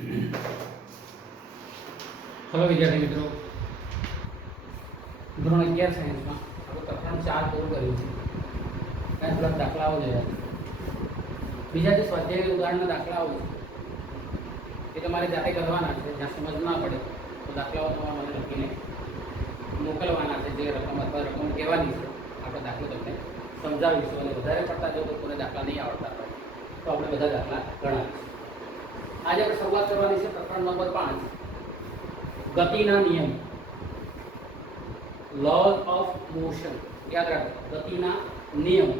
Hello विद्यार्थी मित्रों, ધોરણ 11 સાયન્સમાં આપણે પ્રકરણ 4 પૂરું કર્યું છે. ત્યાં થોડાક દાખલાઓ જોયા છે. બીજા જે સ્વાધ્યાય ઉદાહરણના દાખલાઓ છે એ તમારે જાતે કરવાના છે. જ્યાં સમજ ના પડે તો દાખલાઓ તમારે મને લખીને મોકલવાના છે. જે રકમ અથવા રકમ કહેવાની છે આપણે દાખલો તમને સમજાવીશું. અને વધારે પડતા જો કોઈને દાખલા નહીં આવડતા હોય તો આપણે બધા દાખલા ગણાવીશું. આજે આપણે શરૂઆત કરવાની છે પ્રકરણ નંબર 5, ગતિના નિયમ, લॉज ऑफ मोशन. યાદ રાખો, ગતિના નિયમો.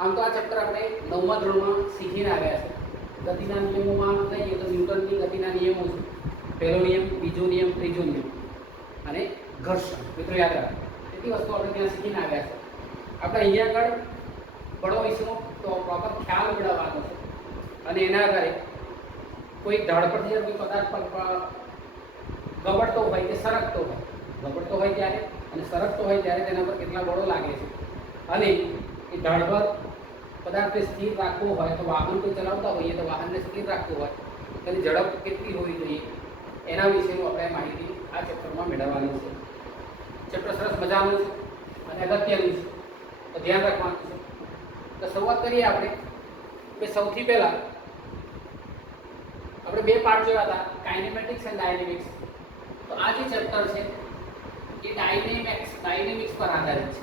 આમ તો આ ચેપ્ટર આપણે 9મા ધોરણમાં શીખીને આવ્યા છે. ગતિના નિયમોમાં કહીએ તો ન્યૂટનની ગતિના નિયમો છે. પહેલો નિયમ, બીજો નિયમ, ત્રીજો નિયમ અને ઘર્ષણ. મિત્રો યાદ રાખો, એટલી વસ્તુ આપણે ત્યાં શીખીને આવ્યા છે. આપણે અહીંયા આગળ ભણવીશું તો પ્રોપર ખ્યાલ મેળવવાનો છે. અને એના આધારે કોઈ ઢાળ પરથી કોઈ પદાર્થ પર ગબડતો હોય કે સરકતો હોય, ગબડતો હોય ત્યારે અને સરકતો હોય ત્યારે તેના પર કેટલા બળો લાગે છે, અને એ ઢાળ પર પદાર્થને સ્થિર રાખવો હોય તો વાહન કોઈ ચલાવતા હોઈએ તો વાહનને સ્થિર રાખવું હોય તેની ઝડપ કેટલી હોવી જોઈએ એના વિશેનું આપણે માહિતી આ ચેપ્ટરમાં મેળવવાની છે. ચેપ્ટર સરસ મજાનું છે અને અગત્યનું છે, તો ધ્યાન રાખવાનું છે. તો શરૂઆત કરીએ આપણે. સૌથી પહેલાં આપણે બે પાર્ટ જોયા હતા, કાઇનેમેટિક્સ અને ડાયનેમિક્સ. તો આ જે ચેપ્ટર છે એ ડાયનેમિક્સ પર આધારિત છે.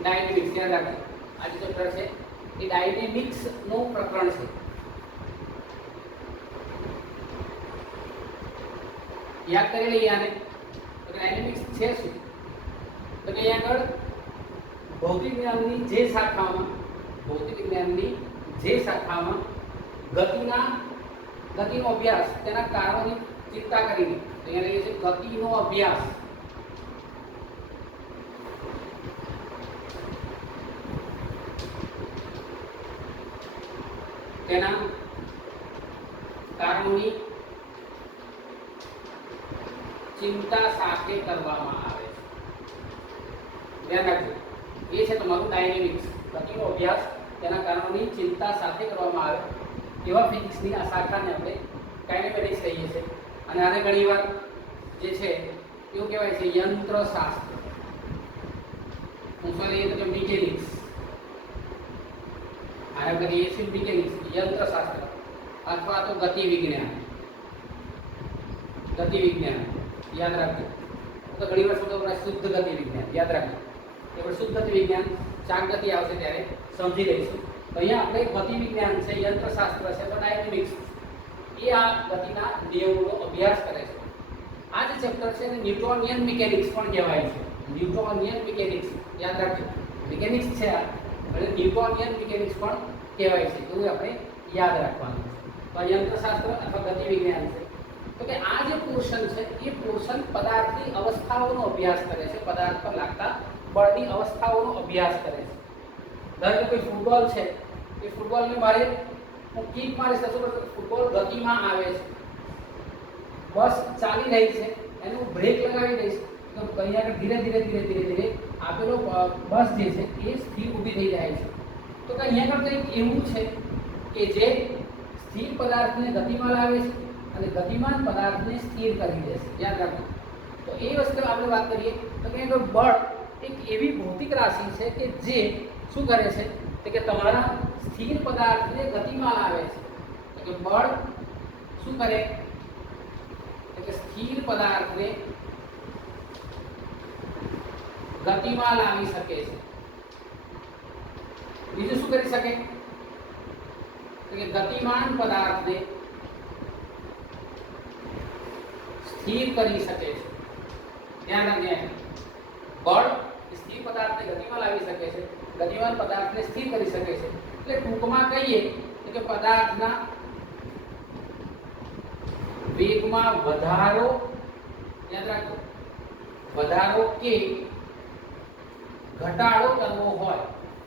ડાયનેમિક્સ યાદ રાખજો, આ જે ચેપ્ટર છે એ ડાયનેમિક્સ નું પ્રકરણ છે. યાદ કરી લઈએ આને. તો ડાયનેમિક્સ છે શું? તો કે અહીંયા આગળ ભૌતિક વિજ્ઞાનની જે શાખામાં ગતિનો અભ્યાસ, તેના કારણોની ચિંતા કરીને, અહીંયા લઈએ છે ગતિનો અભ્યાસ. તેના કારણોની ચિંતા સાથે કરવામાં આવે છે. ધ્યાન રાખજો, એ છે તમારું ડાયનેમિક્સ. ગતિનો અભ્યાસ તેના કારણોની ચિંતા સાથે કરવામાં આવે એવા ફિઝિક્સની આ શાખાને આપણે કાઇનેમેટિક્સ કહીએ છીએ. અને આને ઘણીવાર જે છે એવું કહેવાય છે યંત્રશાસ્ત્ર. લઈએ તો મિકેનિક્સ. આને કહીએ છીએ મિકેનિક્સ, યંત્રશાસ્ત્ર અથવા તો ગતિ વિજ્ઞાન. યાદ રાખજો. તો ઘણીવાર શું શુદ્ધ ગતિ વિજ્ઞાન યાદ રાખજો. એ પણ શુદ્ધ ગતિ વિજ્ઞાન, ચાક ગતિ આવશે ત્યારે સમજી લઈશું. તો અહીંયા આપણે ગતિ વિજ્ઞાન છે, યંત્રશાસ્ત્ર છે, તો ડાયનેમિક્સ એ આ ગતિના નિયમોનો અભ્યાસ કરે છે. આ જે ચેપ્ટર છે એને ન્યૂટોનિયન મિકેનિક્સ પણ કહેવાય છે. ન્યૂટોનિયન મિકેનિક્સ યાદ રાખજો, મિકેનિક્સ છે આ, અને ન્યૂટોનિયન મિકેનિક્સ પણ કહેવાય છે. એવું આપણે યાદ રાખવાનું છે. તો યંત્રશાસ્ત્ર અથવા ગતિ વિજ્ઞાન છે. તો કે આ જે પોર્શન છે એ પોર્શન પદાર્થની અવસ્થાઓનો અભ્યાસ કરે છે. પદાર્થ પર લાગતા બળની અવસ્થાઓનો અભ્યાસ કરે છે. ધારો કે કોઈ ફૂટબોલ છે, એ ફૂટબોલને મારે હું કિક મારીશ તો ફૂટબોલ ગતિમાં આવે છે. બસ ચાલી રહી છે, એને હું બ્રેક લગાવી દઈશ તો અહીંયા ધીરે ધીરે આપેલો બસ જે છે એ સ્થિર ઊભી થઈ જાય છે. તો કે અહીંયા આગળ કંઈક એવું છે કે જે સ્થિર પદાર્થને ગતિમાં લાવે છે અને ગતિમાન પદાર્થને સ્થિર કરી દે છે. યાદ રાખજો. તો એ વસ્તુ આપણે વાત કરીએ તો કે બળ એક એવી ભૌતિક રાશિ છે કે જે શું કરે છે કે તમારા સ્થિર પદાર્થને ગતિમાં લાવે છે. તો કે બળ શું કરે કે સ્થિર પદાર્થને ગતિમાં લાવી શકે છે. બીજું શું કરી શકે તો કે ગતિમાન પદાર્થને સ્થિર કરી શકે છે. ધ્યાન રાખજો, બળ સ્થિર પદાર્થને ગતિમાં લાવી શકે છે, ગતિમાન પદાર્થને સ્થિર કરી શકે છે. એટલે ટૂંકમાં કહીએ કે પદાર્થના વેગમાં વધારો, યાદ રાખો, વધારો કે ઘટાડો કરવો હોય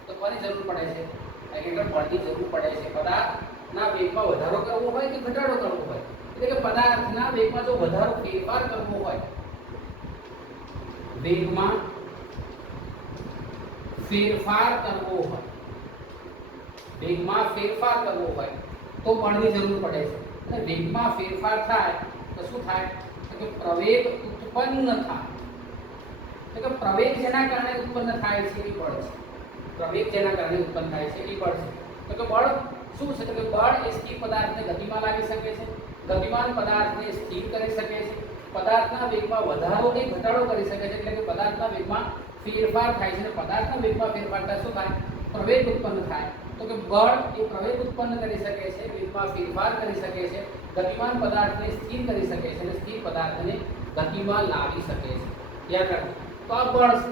તો કોની જરૂર પડે છે? બળની જરૂર પડે છે. પદાર્થના વેગમાં વધારો કરવો હોય કે ઘટાડો કરવો હોય, એટલે કે પદાર્થના વેગમાં જો વધારો ફેરફાર કરવો હોય, વેગમાં ફેરફાર કરવો હોય, તો બળની જરૂર પડે છે. અને વેગમાં ફેરફાર થાય તો શું થાય? તો કે પ્રવેગ ઉત્પન્ન થાય. તો કે પ્રવેગ જેના કારણે ઉત્પન્ન થાય છે એ બળ છે. પ્રવેગ જેના કારણે ઉત્પન્ન થાય છે એ બળ છે. તો કે બળ શું છે? તો કે બળ એ સ્થિર પદાર્થને ગતિમાં લાવી શકે છે, ગતિમાન પદાર્થને સ્થિર કરી શકે છે, પદાર્થના વેગમાં વધારો કે ઘટાડો કરી શકે છે. એટલે કે પદાર્થના વેગમાં ફેરફાર થાય છે અને પદાર્થના વેગમાં ફેરફાર થાય શું થાય? પ્રવેગ ઉત્પન્ન થાય. તો કે બળ એ પ્રવેગ ઉત્પન્ન કરી શકે છે, વેગમાં ફેરફાર કરી શકે છે, ગતિમાન પદાર્થને સ્થિર કરી શકે છે અને સ્થિર પદાર્થને ગતિમાં લાવી શકે છે. યાદ રાખો. તો આ બળ છે.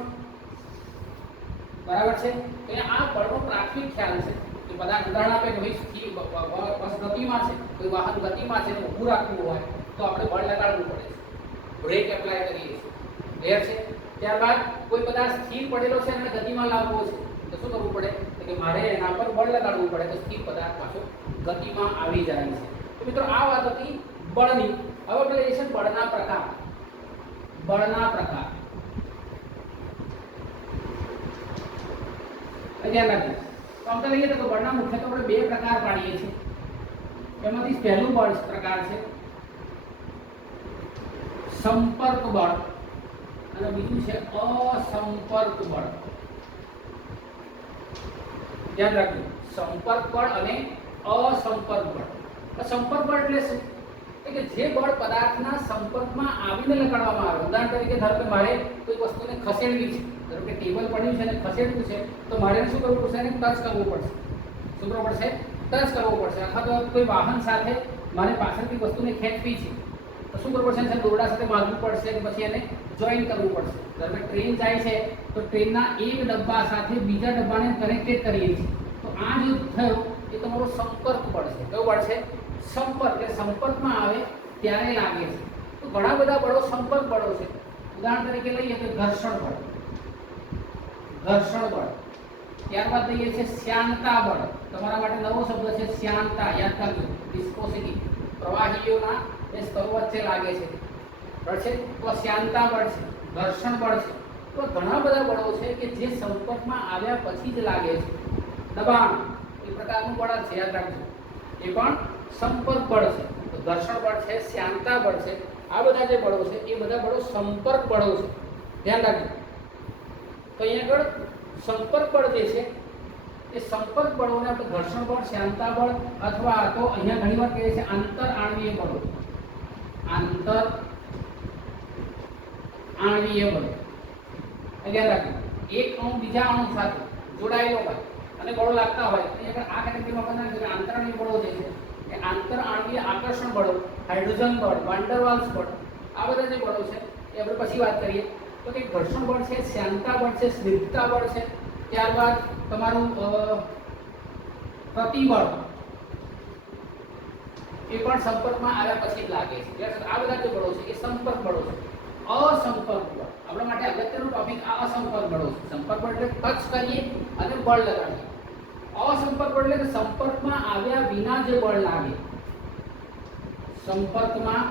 બરાબર છે? તો આ બળનો પ્રાથમિક ખ્યાલ છે કે પદાર્થ ઉદાહરણ આપે કે ભાઈ સ્થિર બસ ગતિમાં છે, કોઈ વાહન ગતિમાં છે અને ઊભું રાખવું હોય તો આપણે બળ લગાડવું પડે છે, બ્રેક એપ્લાય કરીએ છીએ. ક્લિયર છે? ત્યારબાદ કોઈ પદાર્થ સ્થિર પડેલો છે અને ગતિમાં લાવવો છે તો શું કરવું પડે? તો કે મારે એના પર બળ લગાડવું પડે તો સ્થિર પદાર્થ પાછો ગતિમાં આવી જાય છે. તો મિત્રો આ વાત હતી બળની. હવે આપણે લઈએ છીએ બળના પ્રકાર. બળના પ્રકાર ધ્યાન રાખજો. તો આપણે લઈએ તો બળના મુખ્યત્વે આપણે બે પ્રકાર પાડીએ છીએ. એમાંથી પહેલું બળ પ્રકાર છે સંપર્ક બળ અને બીજું છે અસંપર્ક બળ. ધ્યાન રાખજો. સંપર્ક બળ અને અસંપર્ક બળ. સંપર્ક બળ એટલે શું? કે જે બળ પદાર્થના સંપર્કમાં આવીને લગાડવામાં આવે. ઉદાહરણ તરીકે ધારો કે મારે કોઈ વસ્તુને ખસેડવી છે, ધારો કે ટેબલ પડ્યું છે અને ખસેડવું છે તો મારે શું કરવું પડશે? એને ટચ કરવું પડશે. શું કરવું પડશે? ટચ કરવું પડશે. અથવા તો કોઈ વાહન સાથે મારે પાછળથી વસ્તુને ખેંચવી છે તો શું કરવું પડશે? દોરડા સાથે બાંધવું પડશે અને પછી એને જોઈન કરવું પડશે. ધારો કે ટ્રેન જાય છે તો ટ્રેનના એક ડબ્બા સાથે બીજા ડબ્બાને કનેક્ટેડ કરીએ છીએ તો આ જે થયો એ તમારો સંપર્ક બળ છે. કયો બળ છે? સંપર્ક. એટલે સંપર્કમાં આવે ત્યારે લાગે છે. તો ઘણા બધા બળો સંપર્ક બળો છે. ઉદાહરણ તરીકે લઈએ તો ઘર્ષણ બળ. ઘર્ષણ બળ. ત્યારબાદ લઈએ છે શ્યાનતા બળ. તમારા માટે નવો શબ્દ છે શ્યાનતા. યાદ રાખજો. વિસ્કોસિટી, પ્રવાહીઓના બે સ્તરો વચ્ચે લાગે છે. બળ છે તો શ્યાનતા બળ છે, ઘર્ષણ બળ છે. તો ઘણા બધા બળો છે કે જે સંપર્કમાં આવ્યા પછી જ લાગે છે. દબાણ એ પ્રકારનું બળ છે. યાદ રાખજો. એ પણ સંપર્ક બળ છે. તો ઘર્ષણ બળ છે, શ્યાનતા બળ છે. આ બધા જે બળો છે એ બધા બળો સંપર્ક બળો છે. ધ્યાન રાખજો. તો અહીંયા આગળ સંપર્ક બળ જે છે એ સંપર્ક બળોને આપણે ઘર્ષણ બળ, શ્યાનતા બળ અથવા તો અહીંયા ઘણીવાર કહે છે આંતર આણ્વીય બળો. આંતર આણ્વીય બળો. ધ્યાન રાખજો. એક અણુ બીજા અણુ સાથે જોડાયેલો હોય અને બળો લાગતા હોય તો અહીંયા આ કેટેગરીમાં આપણે જાણીએ આંતર આણ્વીય બળો જે છે એ આંતર આણ્વીય આકર્ષણ બળો, હાઇડ્રોજન બળ, વાન ડર વાલ્સ બળ, આ બધા જે બળો છે એ આપણે પછી વાત કરીએ. તો કે ઘર્ષણ બળ છે, શ્યાનતા બળ છે, સ્નિગ્ધતા બળ છે. ત્યારબાદ તમારું પ્રતિબળ એ પણ સંપર્કમાં આવ્યા પછી જ લાગે છે. આ બધા જે બળો છે એ સંપર્ક બળો છે. અસંપર્ક બળ આપણા માટે અગત્યનો ટોપિક આ અસંપર્ક બળો છે. સંપર્ક બળ એટલે ટચ કરીએ અને બળ લગાડીએ. અસંપર્ક બળ એટલે સંપર્કમાં આવ્યા વિના જે બળ લાગે. સંપર્કમાં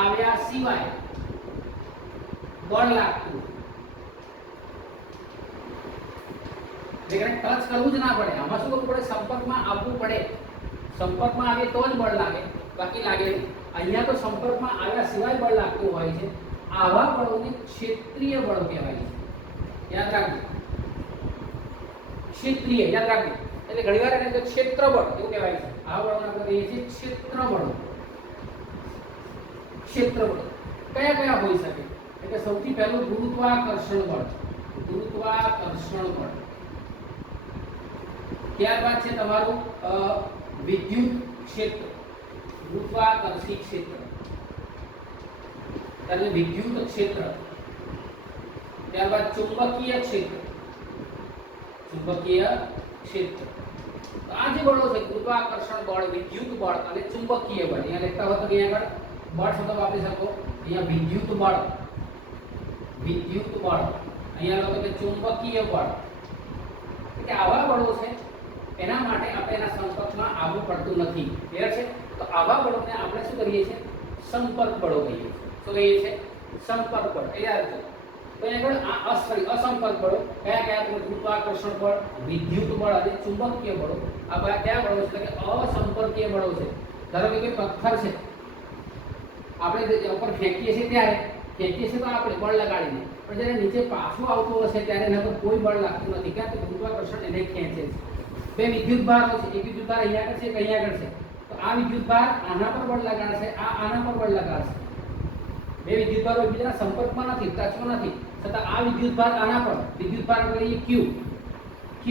આવ્યા સિવાય બળ લાગતું. ટચ કરવું જ ના પડે. આમાં શું કરવું પડે? સંપર્કમાં આવવું પડે. સંપર્કમાં આવે તો જ બળ લાગે, બાકી લાગે નહીં. અહીંયા તો સંપર્કમાં આવ્યા સિવાય બળ લાગતું હોય છે. આવા બળોને ક્ષેત્રીય બળો કહેવાય છે. યાદ રાખજો. ક્ષેત્રીય યાદ રાખજો. એટલે ઘણીવાર એને ક્ષેત્ર બળ એવું કહેવાય છે. આવા બળોને આપણે કહીએ છીએ ક્ષેત્ર બળો. ક્ષેત્ર બળ કયા કયા હોઈ શકે? એટલે સૌથી પહેલું ગુરુત્વાકર્ષણ બળ. ગુરુત્વાકર્ષણ બળ. ત્યારબાદ છે તમારું વિદ્યુત ક્ષેત્ર, ગુરુત્વાકર્ષી ક્ષેત્ર. ત્યારબાદ વિદ્યુત ક્ષેત્ર. ત્યારબાદ ચુંબકીય ક્ષેત્ર. ચુંબકીય ક્ષેત્ર. તો આ જે બળો છે ગુરુત્વાકર્ષણ બળ, વિદ્યુત બળ અને ચુંબકીય બળ. અહીંયા લખતા હોય તો અહીંયા આગળ બળ શબ્દ વાપરી શકો. અહીંયા વિદ્યુત બળ, વિદ્યુત બળ. અહીંયા લખો કે ચુંબકીય બળ. કે આવા બળો છે એના માટે આપણે એના સંપર્કમાં આવવું પડતું નથી. ક્લિયર છે? તો આવા બળોને આપણે શું કરીએ છીએ? સંપર્ક બળો કહીએ છીએ. શું કહીએ છીએ? સંપર્ક બળ. યાદ રાખો. તો આગળ આ અસંપર્ક બળો કયા કયા તો ગુરુત્વાકર્ષણ બળ, વિદ્યુત બળ અને ચુંબકીય બળો. આ બધા કયા બળો છે? એટલે કે અસંપર્કીય બળો છે. ધારો કે પથ્થર છે, આપણે ઉપર ફેંકીએ છીએ ત્યારે તો આપણે બળ લગાડીને, પણ જ્યારે નીચે પાછું આવતું હશે ત્યારે એના પર કોઈ બળ લાગતું નથી, કારણ કે ગુરુત્વાકર્ષણ એને ખેંચે છે. બે વિદ્યુત ભારો છે, એક વિદ્યુત ભાર અહીંયા આગળ છે, એક અહીંયા આગળ છે. તો આ વિદ્યુત ભાર આના પર બળ લગાડશે, આ આના પર બળ લગાડશે. બે વિદ્યુત ભારો એકબીજાના સંપર્કમાં નથી, ટચમાં નથી, છતાં આ વિદ્યુત ભાર આના પર, વિદ્યુત ભાર એટલે Q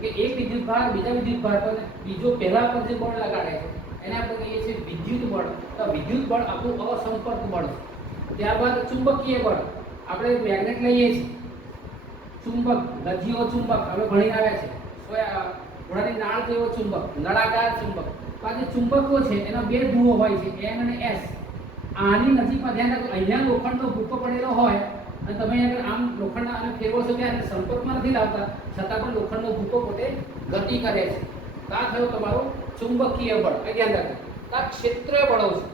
કે એક વિદ્યુત ભાર બીજા વિદ્યુત ભાર પર, બીજો પહેલા પર જે બળ લગાડે છે એને આપણે કહીએ છીએ વિદ્યુત બળ. તો વિદ્યુત બળ આપણું અસંપર્ક બળ છે. ત્યારબાદ ચુંબકીય બળ, આપણે મેગ્નેટ લઈએ છીએ, ચુંબક, લજીવો ચુંબક આપણે ભણી આવ્યા છે, ઘોડાની નાળ જેવો ચુંબક, નળાકાર ચુંબક. તો આ જે ચુંબકો છે એના બે ધ્રુવો હોય છે, N અને S. આની નજીકમાં ધ્યાન રાખો, અહીંયા લોખંડનો ભૂકો પડેલો હોય અને તમે આગળ આમ લોખંડના અને ફેરવો છો ત્યારે સંપર્કમાં નથી લાવતા, છતાં પણ લોખંડનો ભૂકો પોતે ગતિ કરે છે. આ થયો તમારું ચુંબકીય બળ. ધ્યાન રાખો. આ ક્ષેત્રીય બળો છે,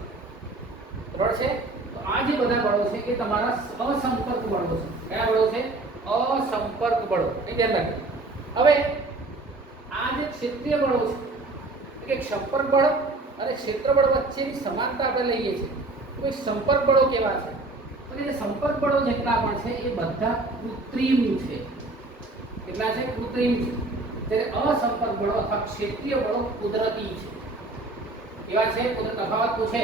બરાબર છે. તો આ જે બધા બળો છે એ તમારા અસંપર્ક બળો છે. કયા બળો છે? અસંપર્ક બળો. ધ્યાન રાખો. હવે આ જે ક્ષેત્રીય બળો છે કે સંપર્ક બળ અને ક્ષેત્ર બળ વચ્ચેની સમાનતા આપણે લઈએ છીએ. તો એ સંપર્ક બળો કેવા છે? તો જે સંપર્ક બળો જેટલા પણ છે એ બધા કૃત્રિમ છે. કેટલા છે? કૃત્રિમ છે. ત્યારે અસંપર્ક બળો અથવા ક્ષેત્રીય બળો કુદરતી છે. કેવા છે? તફાવત પૂછે,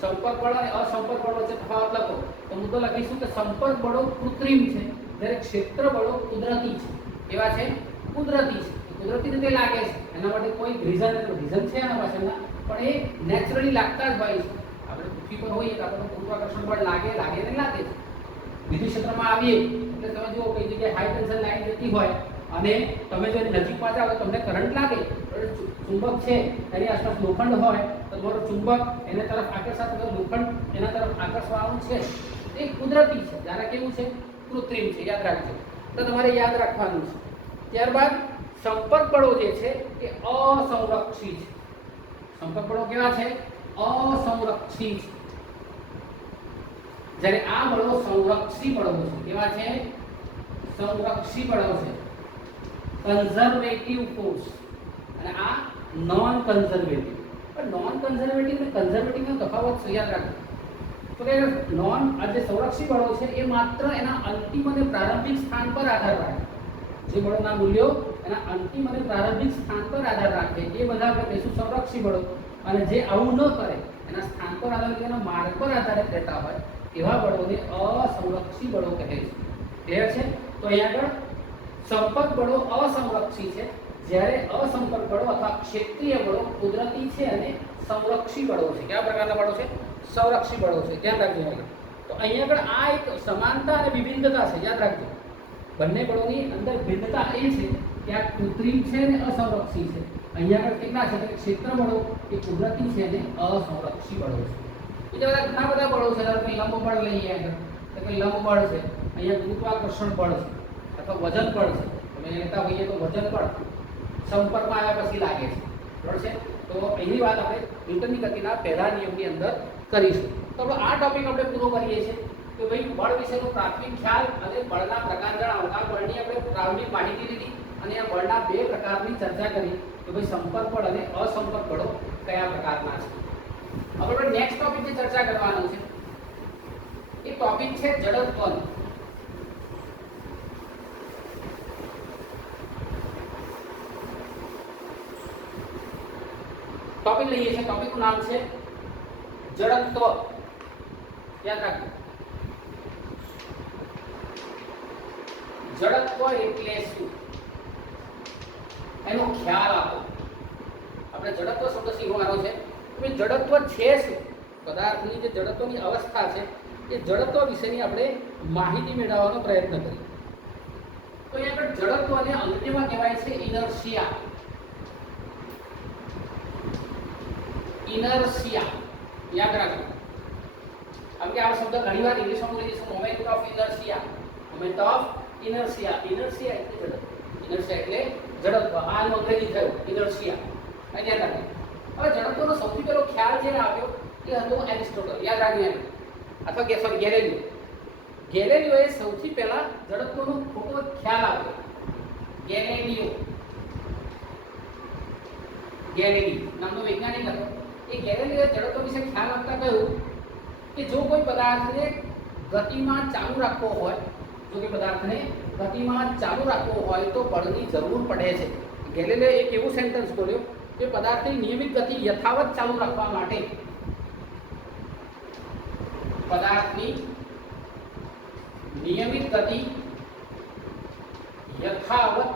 સંપર્ક બળ અને અસંપર્ક બળ વચ્ચે તફાવત લખો તો હું તો લખીશું કે સંપર્ક બળો કૃત્રિમ છે, જ્યારે ક્ષેત્ર બળો કુદરતી છે. કેવા છે? કુદરતી છે. કુદરતી રીતે લાગે છે, એના માટે કોઈ રીઝન છે એના પાછળના, પણ એ નેચરલી લાગતા જ હોય છે. આપણે પૃથ્વી પર હોઈએ તો આપણને ગુરુત્વાકર્ષણ બળ લાગે ને લાગે છે. વિદ્યુત ક્ષેત્રમાં આવીએ એટલે તમે જુઓ કઈ જગ્યાએ હાઈ ટેન્શન લાઈન જતી હોય અને તમે જો નજીકમાં જાઓ તો તમને કરંટ લાગે. ચુંબક છે એની આસપાસ લોખંડ હોય તો તમારું ચુંબક એના તરફ આકર્ષાય તો લોખંડ એના તરફ આકર્ષવાનું છે. એ કુદરતી છે, જ્યારે કેવું છે? કૃત્રિમ છે. યાદ રાખજો. તો તમારે યાદ રાખવાનું છે. ત્યારબાદ સંપર્ક બળો જે છે એ અસંરક્ષી છે. સંપર્ક બળો કેવા છે? અસંરક્ષી છે. જ્યારે આ બળો સંરક્ષી બળો છે. કેવા છે? સંરક્ષી બળો છે, કન્ઝર્વેટિવ ફોર્સ. અને આ નોન કન્ઝર્વેટિવ. પણ નોન કન્ઝર્વેટિવ અને કન્ઝર્વેટિવનો તફાવત છે, યાદ રાખો. તો કે આ જે સંરક્ષી બળો છે એ માત્ર એના અંતિમ અને પ્રારંભિક સ્થાન પર આધાર રાખે. જે બળોના મૂલ્યો એના અંતિમ અને પ્રારંભિક સ્થાન પર આધાર રાખે એ બધા આપણે કહીશું સંરક્ષી બળો. અને જે આવું ન કરે, એના સ્થાન પર આધારિત, એના માર્ગ પર આધારિત રહેતા હોય એવા બળોને અસંરક્ષી બળો કહે છે. ક્લિયર છે? તો અહીંયા આગળ સંપર્ક બળો અસંરક્ષી છે, જ્યારે અસંપર્ક બળો અથવા ક્ષેત્રીય બળો કુદરતી છે અને સંરક્ષી બળો છે. કયા પ્રકારના બળો છે? સંરક્ષી બળો છે. ધ્યાન રાખજો. તો અહીંયા આગળ આ એક સમાનતા અને વિભિન્નતા છે. યાદ રાખજો. બંને બળોની અંદર ભિન્નતા એ છે કે આ કૃત્રિમ છે અને અસંરક્ષી છે. અહીંયા આગળ કેટલા છે? ક્ષેત્ર બળો એ કુદરતી છે અને અસંરક્ષી બળો છે. બીજા બધા ઘણા બધા બળો છે. લંબ બળ લઈએ આગળ, તો કે લંબ બળ છે, અહીંયા ગુરુત્વાકર્ષણ બળ છે અથવા વજન બળ છે. તમે લેતા હોઈએ તો વજન બળ સંપર્કમાં આવ્યા પછી લાગે છે, બરાબર છે. તો એની વાત આપણે ન્યૂટનની ગતિના પહેલા નિયમની અંદર કરીશું. તો આ ટોપિક આપણે પૂરો કરીએ છીએ કે ભાઈ બળ વિશેનો પ્રાથમિક ખ્યાલ અને બળના પ્રકાર જણાવો. આ બળની આપણે પ્રારંભિક માહિતી લીધી અને આ બળના બે પ્રકારની ચર્ચા કરી કે ભાઈ સંપર્ક બળ અને અસંપર્ક બળો કયા પ્રકારના છે. હવે આપણે નેક્સ્ટ ટોપિક જે ચર્ચા કરવાનો છે એ ટોપિક છે જડત્વનો. ટોપિક લઈએ છીએ, ટોપિકનું નામ છે જડત્વ. યાદ રાખજો. જડત્વ એટલે શું એનો ખ્યાલ આપો. આપણે જડત્વ શબ્દ શીખવાનો છે. જડત્વ છે શું? પદાર્થની જે જડત્વની અવસ્થા છે એ જડત્વ વિશેની આપણે માહિતી મેળવવાનો પ્રયત્ન કરીએ. તો અહીંયા આગળ જડત્વને અંગ્રેજીમાં કહેવાય છે ઇનર્શિયા. ઇનર્શિયા યાદ રાખજો. આમ કે આ શબ્દ ઘણીવાર ઇંગ્લિશમાં બોલી છે, moment of inertia. Moment of inertia. Inertia એટલે જડત્વ. ઇનર્શિયા એટલે જડત્વ. આ અંગ્રેજી થયો ઇનર્શિયા. યાદ રાખજો. હવે જડત્વનો સૌથી પહેલો ખ્યાલ જે આવ્યો એ હતો એરિસ્ટોટલ. યાદ રાખજો. અથવા કે સોરી ગેલેલિયો. ગેલેલિયોએ સૌથી પહેલા જડત્વનો ખોટો ખ્યાલ આપ્યો. ગેલેલિયો નામનો વૈજ્ઞાનિક હતો. એ ગેલેલિયોએ જડત્વ વિશે ખ્યાલ આપતા કહ્યું કે જો કોઈ પદાર્થને ગતિમાં ચાલુ રાખવો હોય તો બળની જરૂર પડે છે. ગેલેલિયોએ એક એવું સેન્ટેન્સ બોલ્યો કે પદાર્થની નિયમિત ગતિ યથાવત ચાલુ રાખવા માટે પદાર્થની નિયમિત ગતિ યથાવત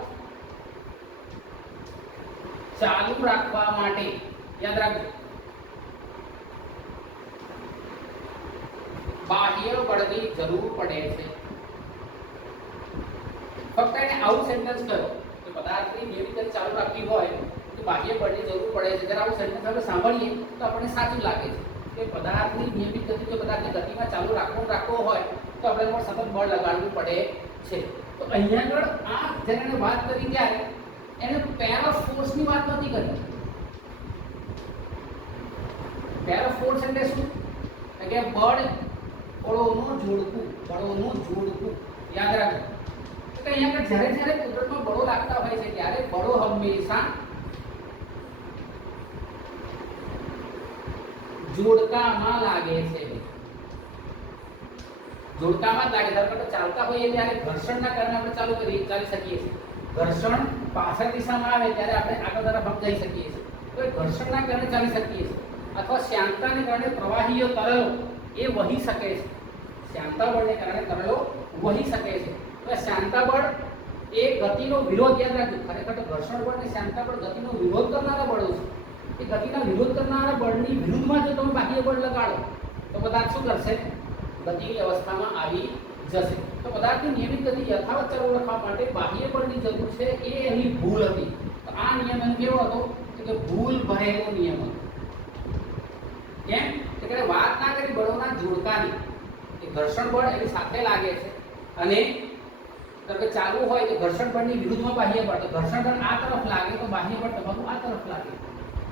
ચાલુ રાખવા માટે યાદ રાખજો બાહ્ય બળની જરૂર પડે છે. ફક્ત એને આવું સેન્ટેન્સ કહ્યો કે પદાર્થની નિયમિત ગતિ ચાલુ રાખવી હોય તો બાહ્ય બળની જરૂર પડે છે. જ્યારે આવું સેન્ટેન્સ આપણે સાંભળીએ તો આપણને સાચું લાગે છે કે પદાર્થની નિયમિત ગતિ જો પદાર્થની ગતિમાં ચાલુ રાખવો હોય તો આપણે એમાં સતત બળ લગાડવું પડે છે. તો અહીંયા આગળ આ જેને વાત કરી ત્યારે એને પેર ઓફ ફોર્સની વાત નથી કરી. પેર ઓફ ફોર્સ એટલે શું? કે બળોનું જોડકું યાદ રાખજો. તો અહીંયા આગળ જ્યારે કુદરતમાં બળો લાગતા હોય છે ત્યારે બળો હંમેશા જોડકામાં લાગે છે. જોડકામાં જ લાગે. ધારો કે ચાલતા હોઈએ ત્યારે ઘર્ષણના કારણે આપણે ચાલી શકીએ છીએ. ઘર્ષણ પાછળ દિશામાં આવે ત્યારે આપણે આગળ તરફ જઈ શકીએ છીએ. તો એ ઘર્ષણના કારણે ચાલી શકીએ છીએ. અથવા શ્યામતાને કારણે પ્રવાહીઓ તરલો એ વહી શકે છે. શ્યામતા બળને કારણે તરલો વહી શકે છે. તો શ્યામતા બળ એ ગતિનો વિરોધ યાદ રાખજો. ખરેખર તો ઘર્ષણ બળ અને શ્યામતા બળ ગતિનો વિરોધ કરનારા બળો છે. એ ગતિના વિરોધ કરનારા બળની વિરુદ્ધમાં જો તમે બાહ્ય બળ લગાડો તો પદાર્થ શું કરશે? ગતિની અવસ્થામાં આવી જશે. તો પદાર્થની નિયમિત ગતિ યથાવત ચાલુ રાખવા માટે બાહ્ય બળની જરૂર છે. એ એની ભૂલ હતી. તો આ નિયમ એનો કેવો હતો? કે ભૂલ ભરેલો નિયમ હતો. કેમ? કે વાત ના કરી બળોના જોડકાની. એ ઘર્ષણ બળ એની સાથે લાગે છે અને તો ચાલુ હોય તો ઘર્ષણ બળની વિરુદ્ધમાં બાહ્ય બળ. તો ઘર્ષણ બળ આ તરફ લાગે તો બાહ્ય બળ તમારું આ તરફ લાગે.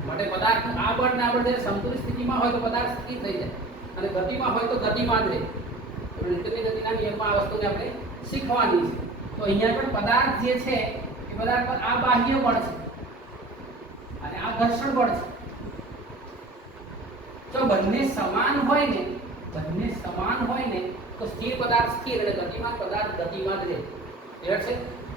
માટે પદાર્થ આ બળ ને આ બળ જ્યારે સંતુલિત સ્થિતિમાં હોય તો પદાર્થ સ્થિર થઈ જાય અને ગતિમાં હોય તો ગતિમાં જ રહે. ન્યૂટનની ગતિના નિયમમાં આ વસ્તુને આપણે શીખવાની છે. તો અહીંયા પણ પદાર્થ જે છે એ પદાર્થ પર આ બાહ્ય બળ છે અને આ ઘર્ષણ બળ છે. જો બંને સમાન હોય ને તો સ્થિર પદાર્થ સ્થિર અને ગતિમાન પદાર્થ ગતિમાં જ રહે. ક્લિયર છે?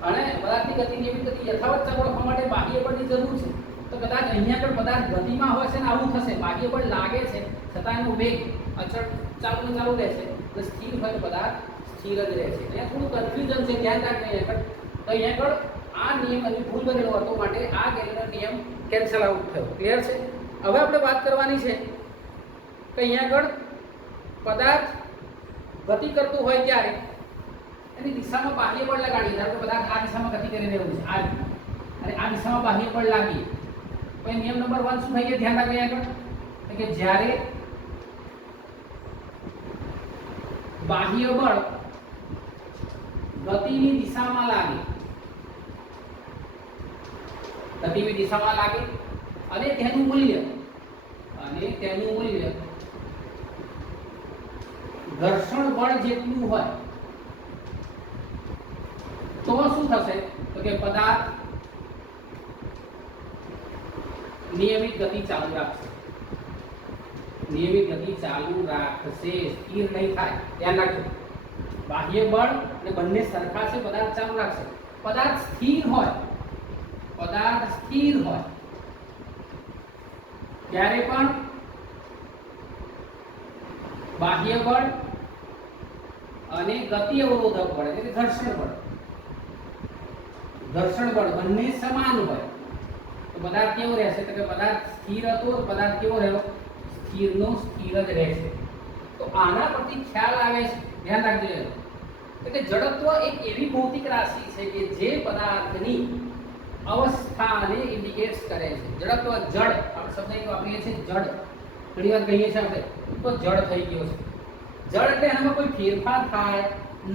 અને પદાર્થની ગતિ નિયમિત ગતિ યથાવત ચાલુ રાખવા માટે બાહ્ય બળની જરૂર છે. તો કદાચ અહીંયા આગળ પદાર્થ ગતિમાં હોય છે ને આવું થશે. બાહ્ય બળ લાગે છે છતાં એનો વેગ અચળ ચાલુ રહેશે. તો સ્થિર હોય પદાર્થ સ્થિર જ રહે છે. અહીંયા થોડું કન્ફ્યુઝન છે, ધ્યાન રાખજો. તો અહીંયા આગળ આ નિયમ અને ભૂલ બનેલો હતો માટે આ ગેલેલિયોનો નિયમ કેન્સલ આઉટ થયો. ક્લિયર છે? હવે આપણે વાત કરવાની છે કે અહીંયા આગળ પદાર્થ ગતિ કરતું હોય ત્યારે એની દિશામાં બાહ્ય બળ લગાડીએ. ધારો કે પદાર્થ આ દિશામાં ગતિ કરી રહ્યું છે અને આ દિશામાં બાહ્ય બળ લાગીએ તો નિયમ નંબર 1 શું થઈ ગયો? ધ્યાન રાખજો આગળ કે જ્યારે બાહ્ય બળ ગતિની દિશામાં લાગે અને તેનું મૂલ્ય ઘર્ષણ બળ જેટલું હોય તો શું થશે? તો કે પદાર્થ નિયમિત ગતિ ચાલુ રાખશે. સ્થિર નહીં થાય. ધ્યાન રાખજો. બાહ્ય બળ અને બંને સરખા છે. પદાર્થ ચાલુ રાખશે. પદાર્થ સ્થિર હોય ત્યારે પણ બાહ્ય બળ અને ગતિ અવરોધક બળ એટલે ઘર્ષણ બળ બંને સમાન હોય તો પદાર્થ કેવો રહેશે? તો કે પદાર્થ સ્થિર હતો તો પદાર્થ કેવો રહ્યો? સ્થિરનો સ્થિર જ રહેશે. તો આના પરથી ખ્યાલ આવે છે. ધ્યાન રાખજો કે જડત્વ એક એવી ભૌતિક રાશિ છે કે જે પદાર્થની અવસ્થાને ઇન્ડિકેટ્સ કરે છે. જડત્વ જડ આપણે શબ્દ વાપરીએ છીએ. જડ ઘણી વાર કહીએ છીએ આપણે તો જડ થઈ ગયો છે. જડ એટલે એનામાં કોઈ ફેરફાર થાય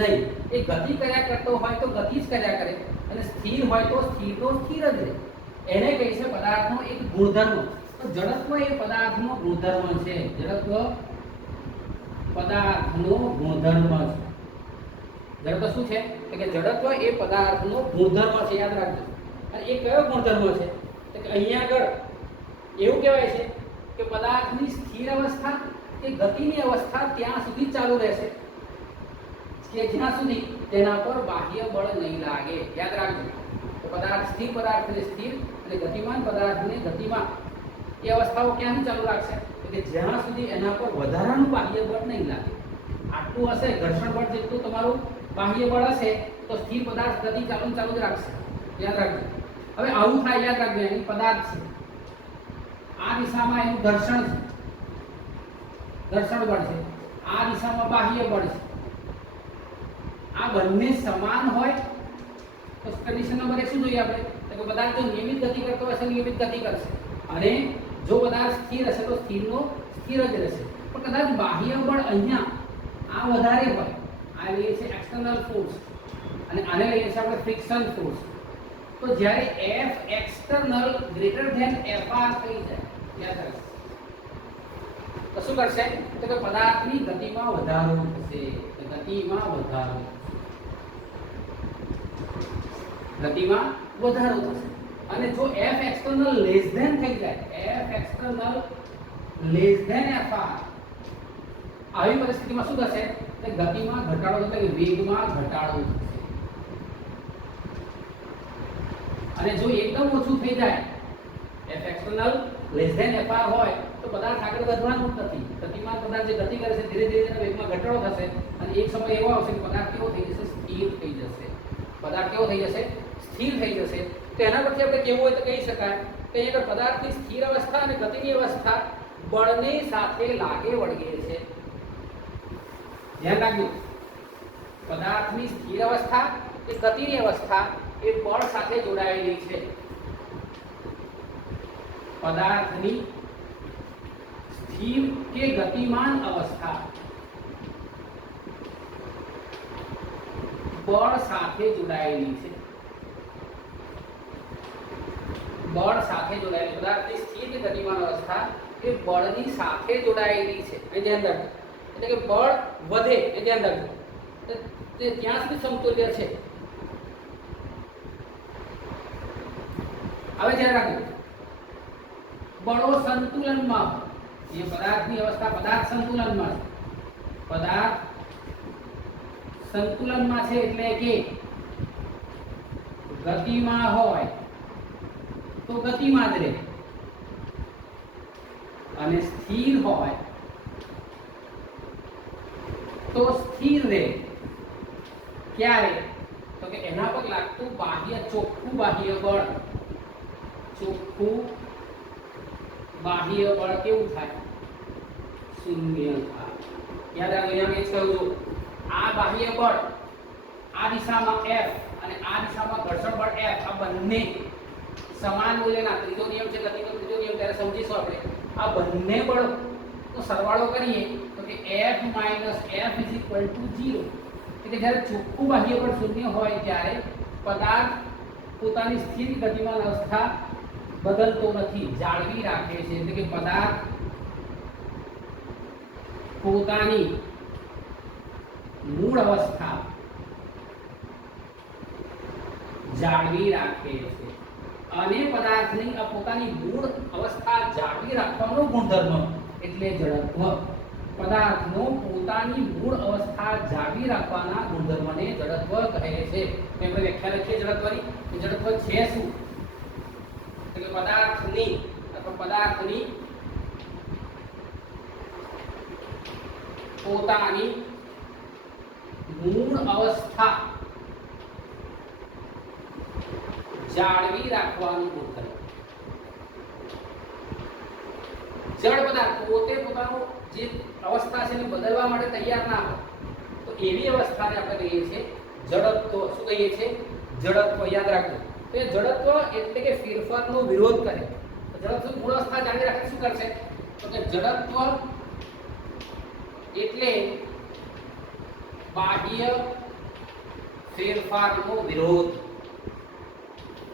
નહીં. એ ગતિ કર્યા કરતો હોય તો ગતિ જ કર્યા કરે અને સ્થિર હોય તો સ્થિરનો સ્થિર જ રહે. એને કહે છે પદાર્થનો એક ગુણધર્મ. તો જડત્વ એ પદાર્થનો ગુણધર્મ છે. જડત્વ શું છે કે જડત્વ એ પદાર્થનો ગુણધર્મ છે, યાદ રાખજો. અને એ કયો ગુણધર્મ છે કે અહીંયા આગળ એવું કહેવાય છે કે પદાર્થની સ્થિર અવસ્થા કે ગતિની અવસ્થા ત્યાં સુધી ચાલુ રહેશે કે જ્યાં સુધી તેના પર બાહ્ય બળ નહીં લાગે. યાદ રાખજો. તો પદાર્થ સ્થિર પદાર્થને સ્થિર અને ગતિમાન પદાર્થને ગતિમાન એ અવસ્થાઓ ક્યાંથી ચાલુ રાખશે કે જ્યાં સુધી એના પર વધારાનું બાહ્ય બળ નહીં લાગે. આટલું હશે ઘર્ષણ બળ જેટલું તમારું બાહ્ય બળ હશે તો સ્થિર પદાર્થ ગતિ ચાલુ જ રાખશે. યાદ રાખજો. હવે આવું થાય, યાદ રાખજો. એની પદાર્થ છે, આ દિશામાં એનું ઘર્ષણ છે, ઘર્ષણ બળ છે, આ દિશામાં બાહ્ય બળ છે. આ બંને સમાન હોય તો કન્ડિશન નંબર 1 શું જોઈએ આપણે તો પદાર્થ જો નિયમિત ગતિ કરતો હશે નિયમિત ગતિ કરશે, અને જો પદાર્થ સ્થિર હશે તો સ્થિરનો સ્થિર જ રહેશે. પણ કદાચ બાહ્ય બળ અહીંયા આ વધારે હોય, આ લઈએ છે એક્સટર્નલ ફોર્સ અને આને લઈએ છીએ આપણે ફ્રિક્શન ફોર્સ. તો જ્યારે F external greater than Fr થઈ જાય, યાદ રાખો, તો શું કરશે તો કે પદાર્થની ગતિમાં વધારો થશે. ગતિમાં વધારો થશે. અને જો F એક્સટર્નલ લેસ ધેન થઈ જાય, F external less than Fr, આવી પરિસ્થિતિમાં શું થશે કે ગતિમાં ઘટાડો એટલે કે વેગમાં ઘટાડો થશે. અને જો એકદમ ઓછું થઈ જાય, F external less than Fr હોય તો પદાર્થ આગળ વધવાનું જ નથી. ગતિમાન પદાર્થ જે ગતિ કરે છે ધીરે ધીરે તેના વેગમાં ઘટાડો થશે અને એક સમય એવો આવશે કે પદાર્થ કેવો થઈ જશે, સ્થિર થઈ જશે. પદાર્થ કેવો થઈ જશે, સ્થિર થઈ જશે. તો એના પરથી આપણે કેવું હોય તો કહી શકાય કે અહીંયા પદાર્થની સ્થિર અવસ્થા અને ગતિની અવસ્થા બળને સાથે લાગે વળગે છે. ધ્યાન રાખજો. પદાર્થની સ્થિર અવસ્થા કે ગતિની અવસ્થા એ બળ સાથે જોડાયેલી છે. પદાર્થની સ્થિર કે ગતિમાન અવસ્થા બળ સાથે જોડાયેલી છે. બળ સાથે જોડાયેલી પદાર્થની સ્થિર કે ગતિમાન અવસ્થા એ બળની સાથે જોડાયેલી છે. એ ધ્યાન રાખજો. એટલે કે બળ વધે એ ધ્યાન રાખજો. તે ત્યાં સુધી સમતુલ્ય છે. હવે ધ્યાન રાખજો. બળો સંતુલનમાં, એ પદાર્થની અવસ્થા પદાર્થ સંતુલનમાં છે. પદાર્થ સંતુલનમાં છે એટલે કે ગતિમાં હોય તો ગતિમાં જ રહે, અને સ્થિર હોય તો સ્થિર રહે. ક્યારે તો કે એના પર લાગતું બાહ્ય ચોખ્ખું બાહ્ય બળ, ચોખ્ખું બાહ્ય બળ કેવું થાય, શૂન્ય થાય. યાદ રાખો. અહીંયા મેં કહ્યું છું આ બાહ્ય બળ આ દિશામાં F અને આ દિશામાં ઘર્ષણ બળ F, આ બંને સમાન મૂલ્યના. ત્રીજો નિયમ છે ગતિનો ત્રીજો નિયમ, ત્યારે સમજીશું આપણે. આ બંને બળનો સરવાળો કરીએ તો કે F - F = 0. એટલે જ્યારે ચોખ્ખું બાહ્ય બળ શૂન્ય હોય ત્યારે પદાર્થ પોતાની સ્થિર ગતિમાન અવસ્થા બદલતો નથી, જાળવી રાખે છે. એટલે કે પદાર્થ પોતાની મૂળ અવસ્થા જાળવી રાખે છે. અને પદાર્થની પોતાની મૂળ અવસ્થા જાળવી રાખવાનો ગુણધર્મ એટલે જડત્વ. પદાર્થનો પોતાની મૂળ અવસ્થા જાળવી રાખવાના ગુણધર્મને જડત્વ કહે છે. આપણે વ્યાખ્યા લખીએ જડત્વની. જડત્વ છે શું? એટલે પદાર્થની અથવા પદાર્થની પોતાની મૂળ અવસ્થા જાળવી રાખવાનું ગુણધર્મ. જળ પદાર્થ પોતે પોતાનો જે અવસ્થા છે એને બદલવા માટે તૈયાર ના હોય તો એવી અવસ્થાને આપણે કહીએ છીએ જડત્વ. શું કહીએ છીએ? જડત્વ. યાદ રાખજો. તો એ જડત્વ એટલે કે ફેરફારનો વિરોધ કરે. જડત્વ મૂળ અવસ્થા જાળવી રાખે શું કરશે તો કે જડત્વ એટલે બાહ્ય ફેરફારનો વિરોધ.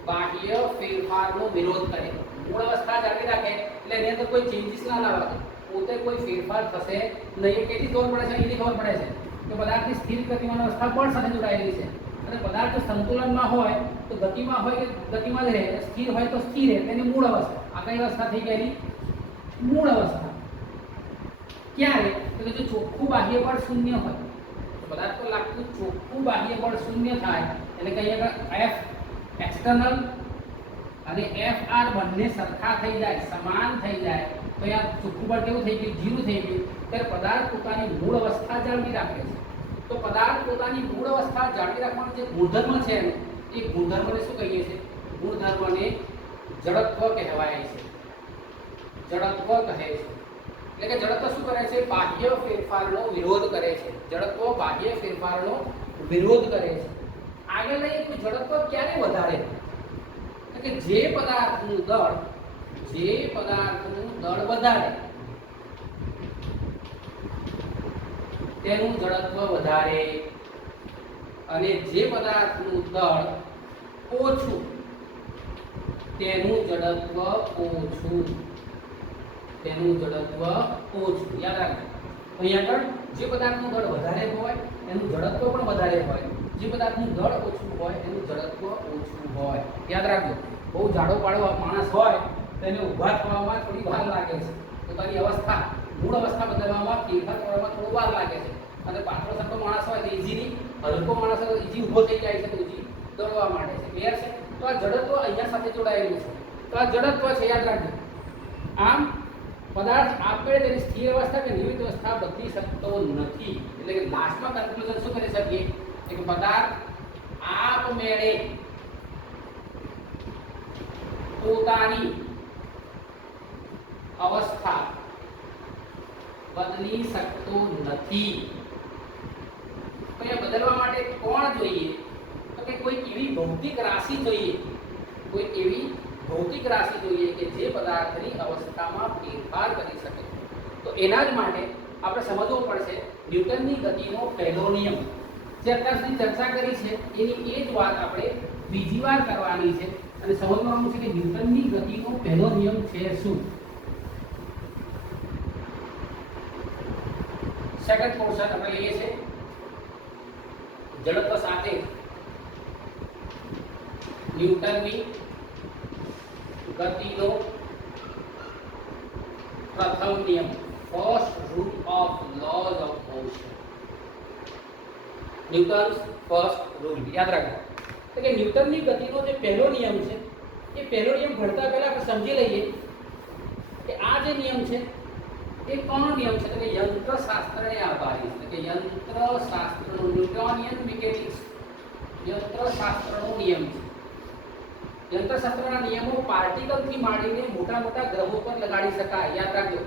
બાહ્ય ફેરફારનો વિરોધ કરે. મૂળ અવસ્થા જાળવી રાખે એટલે એની અંદર કોઈ ચેન્જીસ ના લાવે. પોતે કોઈ ફેરફાર થશે નહીં. કેટલી ખબર પડે છે? એની ખબર પડે છે કે પદાર્થની સ્થિર ગતિમાન અવસ્થા બળ સાથે જોડાયેલી છે અને પદાર્થ સંતુલનમાં હોય તો ગતિમાં હોય કે ગતિમાં જ રહે, સ્થિર હોય તો સ્થિર રહે, તેની મૂળ અવસ્થા. આ કઈ અવસ્થા થઈ ગઈ? મૂળ અવસ્થા. ક્યારે? તો જો ચોખ્ખું બાહ્ય બળ શૂન્ય હોય, પદાર્થ પર લાગતું ચોખ્ખું બાહ્ય બળ શૂન્ય થાય એટલે કે અહીંયા એફ એક્સટર્નલ અને એફ આર બંને સરખા થઈ જાય, સમાન થઈ જાય, તો અહીંયા ચોખ્ખું બળ કેવું થઈ ગયું? 0 થઈ ગયું. ત્યારે પદાર્થ પોતાની મૂળ અવસ્થા જાળવી રાખે છે. તો પદાર્થ પોતાની મૂળ અવસ્થા જાળવી રાખવાનો જે ગુણધર્મ છે એ ગુણધર્મને શું કહીએ છીએ? ગુણધર્મને જડત્વ કહેવાય છે. જડત્વ કહે છે. એટલે કે જડત્વ શું કરે છે? બાહ્ય ફેરફારનો વિરોધ કરે છે. જડત્વ બાહ્ય ફેરફારનો વિરોધ કરે છે. આગળ લઈએ તો જડત્વ ક્યારે વધારે? એટલે કે જે પદાર્થનું દળ વધારે તેનું જડત્વ વધારે અને જે પદાર્થનું દળ ઓછું તેનું જડત્વ ઓછું. યાદ રાખજો. અહીંયા આગળ જે પદાર્થનું દળ વધારે હોય એનું જડત્વ પણ વધારે હોય, જે પદાર્થનું દળ ઓછું હોય એનું જડત્વ ઓછું હોય. યાદ રાખજો. બહુ જાડો પાડો માણસ હોય તો એને ઊભા થવામાં થોડી વાર લાગે છે, પોતાની અવસ્થા મૂળ અવસ્થા બદલવામાં ફેરફાર કરવામાં થોડો વાર લાગે છે. અને પાતળો સાંકડો માણસ હોય તો ઇઝીલી, હલકો માણસ હોય તો ઇઝી ઊભો થઈ જાય છે, તો ઇઝી દોડવા માંડે છે. ક્લિયર છે? તો આ જડત્વ અહીંયા સાથે જોડાયેલું છે. તો આ જડત્વ છે, યાદ રાખજો. આમ પદાર્થ આપમેળે તેની સ્થિર અવસ્થા કે નિયમિત અવસ્થા બદલી શકતો નથી. એટલે કે લાસ્ટમાં કન્ક્લુઝન શું કરી શકીએ કે પદાર્થ આપમેળે પોતાની અવસ્થા બદલી શકતો નથી. તો એ બદલવા માટે કોણ જોઈએ? તો કે કોઈ એવી ભૌતિક રાશિ જોઈએ, કોઈ એવી ભૌતિક રાશિ જોઈએ કે જે પદાર્થની અવસ્થામાં ફેરફાર કરી શકે. તો એના જ માટે આપણે સમજવું પડશે ન્યૂટનની ગતિનો પહેલો નિયમ. જે અત્યાર સુધી ચર્ચા કરી છે એની એ જ વાત આપણે બીજી વાર કરવાની છે અને સમજવાનું છે કે ન્યૂટનની ગતિનો પહેલો નિયમ છે શું. સેકન્ડ પોર્શન આપણે લઈએ છે જડત્વ સાથે ન્યૂટનની ગતિનો પ્રથમ નિયમ, first rule of lose of motion. Newton's first rule યાદ રાખો. તો કે ન્યૂટનની ગતિનો જે પહેલો નિયમ છે એ પહેલો નિયમ ભણતા પહેલા આપણે સમજી લઈએ કે આ જે નિયમ છે એ કોનો નિયમ છે? તો કે યંત્રશાસ્ત્રને આભારી છે. કે યંત્રશાસ્ત્રનો ન્યૂટોનિયન મિકેનિક્સ યંત્રશાસ્ત્રનો નિયમ છે. યંત્રશાસ્ત્રના નિયમો પાર્ટિકલથી માંડીને મોટા મોટા ગ્રહો પર લગાડી શકાય. યાદ રાખજો.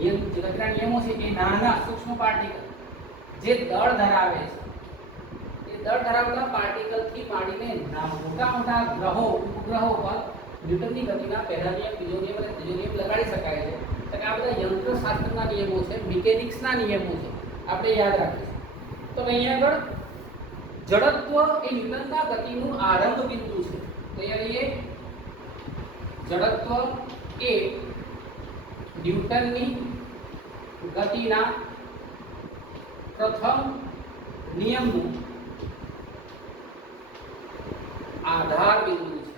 જગતના નિયમો છે એ નાના સૂક્ષ્મ પાર્ટિકલ જે દળ ધરાવે છે, એ દળ ધરાવતા પાર્ટિકલથી માંડીને મોટા મોટા ગ્રહો ઉપગ્રહો પર ન્યૂટનની ગતિના પહેલા નિયમ, બીજો નિયમ અને ત્રીજો નિયમ લગાડી શકાય છે. તો આ બધા યંત્રશાસ્ત્રના નિયમો છે, મિકેનિક્સના નિયમો છે, આપણે યાદ રાખીશું. તો અહીંયા આગળ જડત્વ એ ન્યૂટનના ગતિનું આરંભ બિંદુ છે. તો અહીંયા લઈએ જડત્વ એ ન્યૂટનની ગતિના પ્રથમ નિયમનું આધાર બિંદુ છે,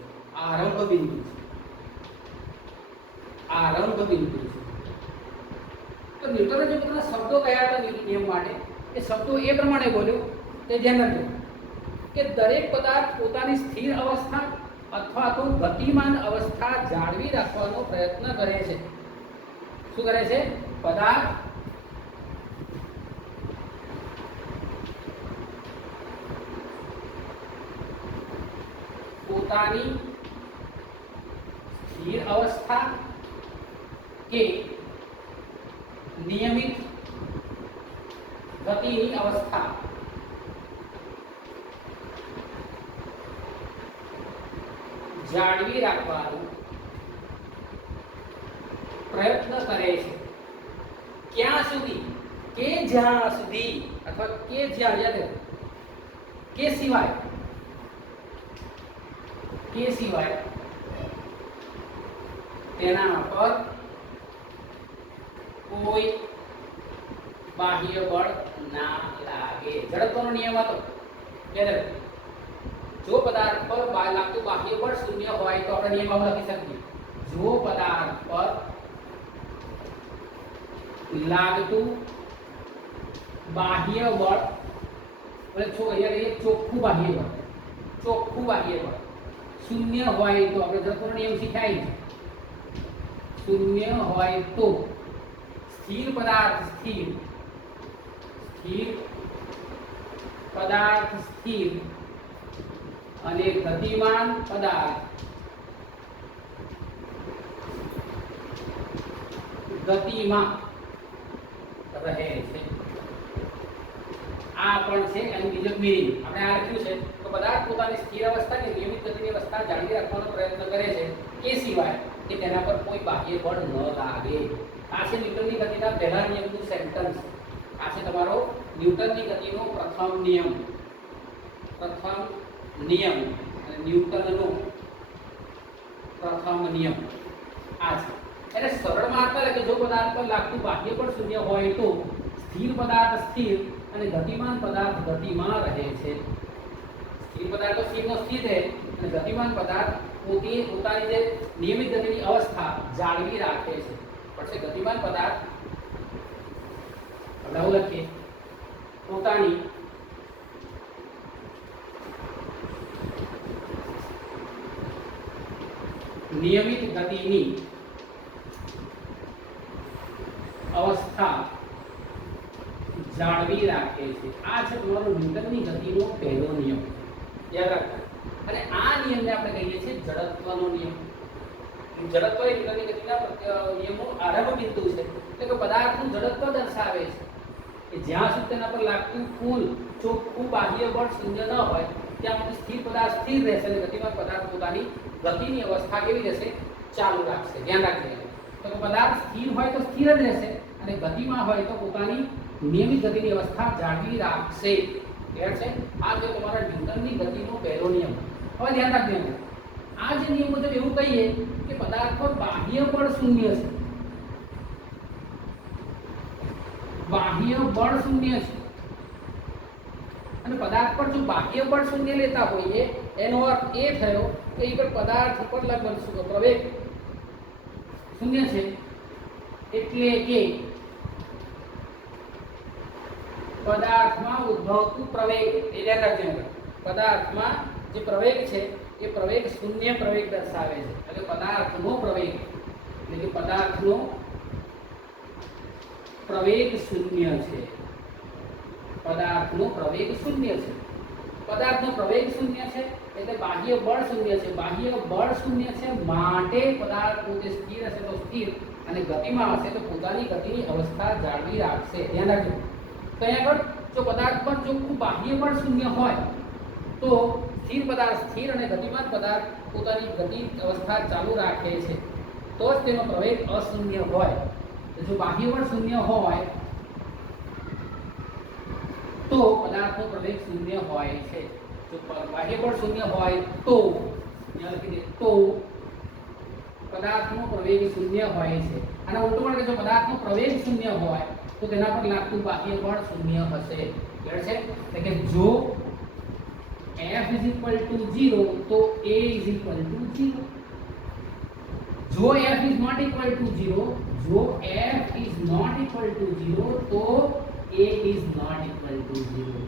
આરંભ બિંદુ છે, આરંભ બિંદુ છે. તો ન્યૂટને જે પોતાના શબ્દો કયા હતા નિયમ માટે, એ શબ્દો એ પ્રમાણે બોલ્યો તે ધ્યાન રાખજો કે દરેક પદાર્થ પોતાની સ્થિર અવસ્થા અથવા તો ગતિમાન અવસ્થા જાળવી રાખવાનો પ્રયત્ન કરે છે. શું કરે છે? પદાર્થ પોતાની સ્થિર અવસ્થા કે નિયમિત ગતિની અવસ્થા જાળવી રાખવાનો પ્રયત્ન કરે છે. ક્યાં સુધી? કે જ્યાં સુધી અથવા કે જ્યાં, યાદ રાખો, કે સિવાય તેના પર કોઈ બાહ્ય બળ ના લાગે. જડત્વનો નિયમ હતો કે જો પદાર્થ પર લાગતું બાહ્ય બળ શૂન્ય હોય તો આપણે નિયમ આવું લખી શકીએ, જો પદાર્થ પર લાગતું બાહ્ય બળ એટલે એક ચોખ્ખું બાહ્ય બળ શૂન્ય હોય તો આપણે જડત્વનો નિયમ શીખાય છે. શૂન્ય હોય તો સ્થિર પદાર્થ સ્થિર અને ગતિમાન પદાર્થ ગતિમાં રહે છે. આ પણ છે એનું બીજું મિનિંગ આપણે આ લખ્યું છે તો પદાર્થ પોતાની સ્થિર અવસ્થા કે નિયમિત ગતિની અવસ્થા જાળવી રાખવાનો પ્રયત્ન કરે છે એ સિવાય કે તેના પર કોઈ બાહ્ય બળ ન લાગે. આ છે ન્યૂટનની ગતિના પહેલા નિયમનું સેન્ટેન્સ. આ છે તમારો ન્યૂટનની ગતિનો પ્રથમ નિયમ અને ન્યૂટનનો પ્રથમ નિયમ આ છે. એટલે સરળમાં આપેલા કે જો પદાર્થ પર લાગતું બાહ્ય બળ શૂન્ય હોય તો સ્થિર પદાર્થ સ્થિર અને ગતિમાન પદાર્થ ગતિમાં રહે છે. સ્થિર પદાર્થ તો સ્થિરનો સ્થિર રહે અને ગતિમાન પદાર્થ પોતાની જે નિયમિત ગતિની અવસ્થા જાળવી રાખે છે. પછી ગતિમાન પદાર્થ આપણે લખીએ પોતાની નિયમિત ગતિની અવસ્થા જાળવી રાખે છે. આ છે તમારો ન્યૂટનની ગતિનો પહેલો નિયમ, યાદ રાખો. અને આ નિયમને આપણે કહીએ છીએ જડત્વનો નિયમ. જડત્વ એ ન્યૂટનની ગતિના નિયમનો આરંભ બિંદુ છે, એટલે કે પદાર્થનું જડત્વ દર્શાવે છે કે જ્યાં સુધી તેના પર લાગતું કુલ ચોખ્ખું બાહ્ય બળ શૂન્ય ન હોય ત્યાં સુધી સ્થિર પદાર્થ સ્થિર રહેશે અને ગતિમાન પદાર્થ પોતાની ગતિની અવસ્થા કેવી રહેશે? ચાલુ રાખશે. ધ્યાન રાખજો. તો પદાર્થ સ્થિર હોય તો સ્થિર જ રહેશે અને ગતિમાં હોય તો પોતાની નિયમિત ગતિની અવસ્થા જાળવી રાખશે. ક્લિયર છે? આ જો તમારા ન્યૂટનની ગતિનો પહેલો નિયમ. હવે ધ્યાન રાખજો. આ જે નિયમ મુજબ એવું કહીએ કે પદાર્થ પર બાહ્ય બળ શૂન્ય છે. બાહ્ય બળ શૂન્ય છે અને પદાર્થ પર જો બાહ્ય બળ શૂન્ય લેતા હોઈએ એનો અર્થ એ થયો કે એ પર પદાર્થ પર લગભગ પ્રવેગ શૂન્ય છે. એટલે કે પદાર્થમાં ઉદ્ભવતું પ્રવેગ એ ધ્યાન રાખજો. પદાર્થમાં જે પ્રવેગ છે એ પ્રવેગ શૂન્ય પ્રવેગ દર્શાવે છે. એટલે પદાર્થનો પ્રવેગ એટલે કે પદાર્થનો પ્રવેગ શૂન્ય છે. પદાર્થનો પ્રવેગ શૂન્ય છે. પદાર્થનો પ્રવેગ શૂન્ય છે એટલે બાહ્ય બળ શૂન્ય છે. બાહ્ય બળ શૂન્ય છે માટે પદાર્થ પોતે સ્થિર હશે તો સ્થિર અને ગતિમાં હશે તો પોતાની ગતિની અવસ્થા જાળવી રાખશે. ધ્યાન રાખજો. તો અહીંયા આગળ જો પદાર્થ પર ચોખ્ખું બાહ્ય બળ શૂન્ય હોય તો સ્થિર પદાર્થ સ્થિર અને ગતિમાન પદાર્થ પોતાની ગતિ અવસ્થા ચાલુ રાખે છે. તો જ તેનો પ્રવેગ અશૂન્ય હોય. જો બાહ્ય બળ શૂન્ય હોય તો પદાર્થનો પ્રવેગ શૂન્ય હોય છે. જો બાહ્ય બળ શૂન્ય હોય તો પદાર્થનો પ્રવેગ શૂન્ય હોય છે. અને ઉલટું પણ કે જો પદાર્થનો પ્રવેગ શૂન્ય હોય તો તેના પર લાગતું બાહ્ય બળ શૂન્ય હશે. ક્લિયર છે? એટલે કે જો F = 0 તો A = 0. જો F is not equal to 0 તો A is not equal to 0.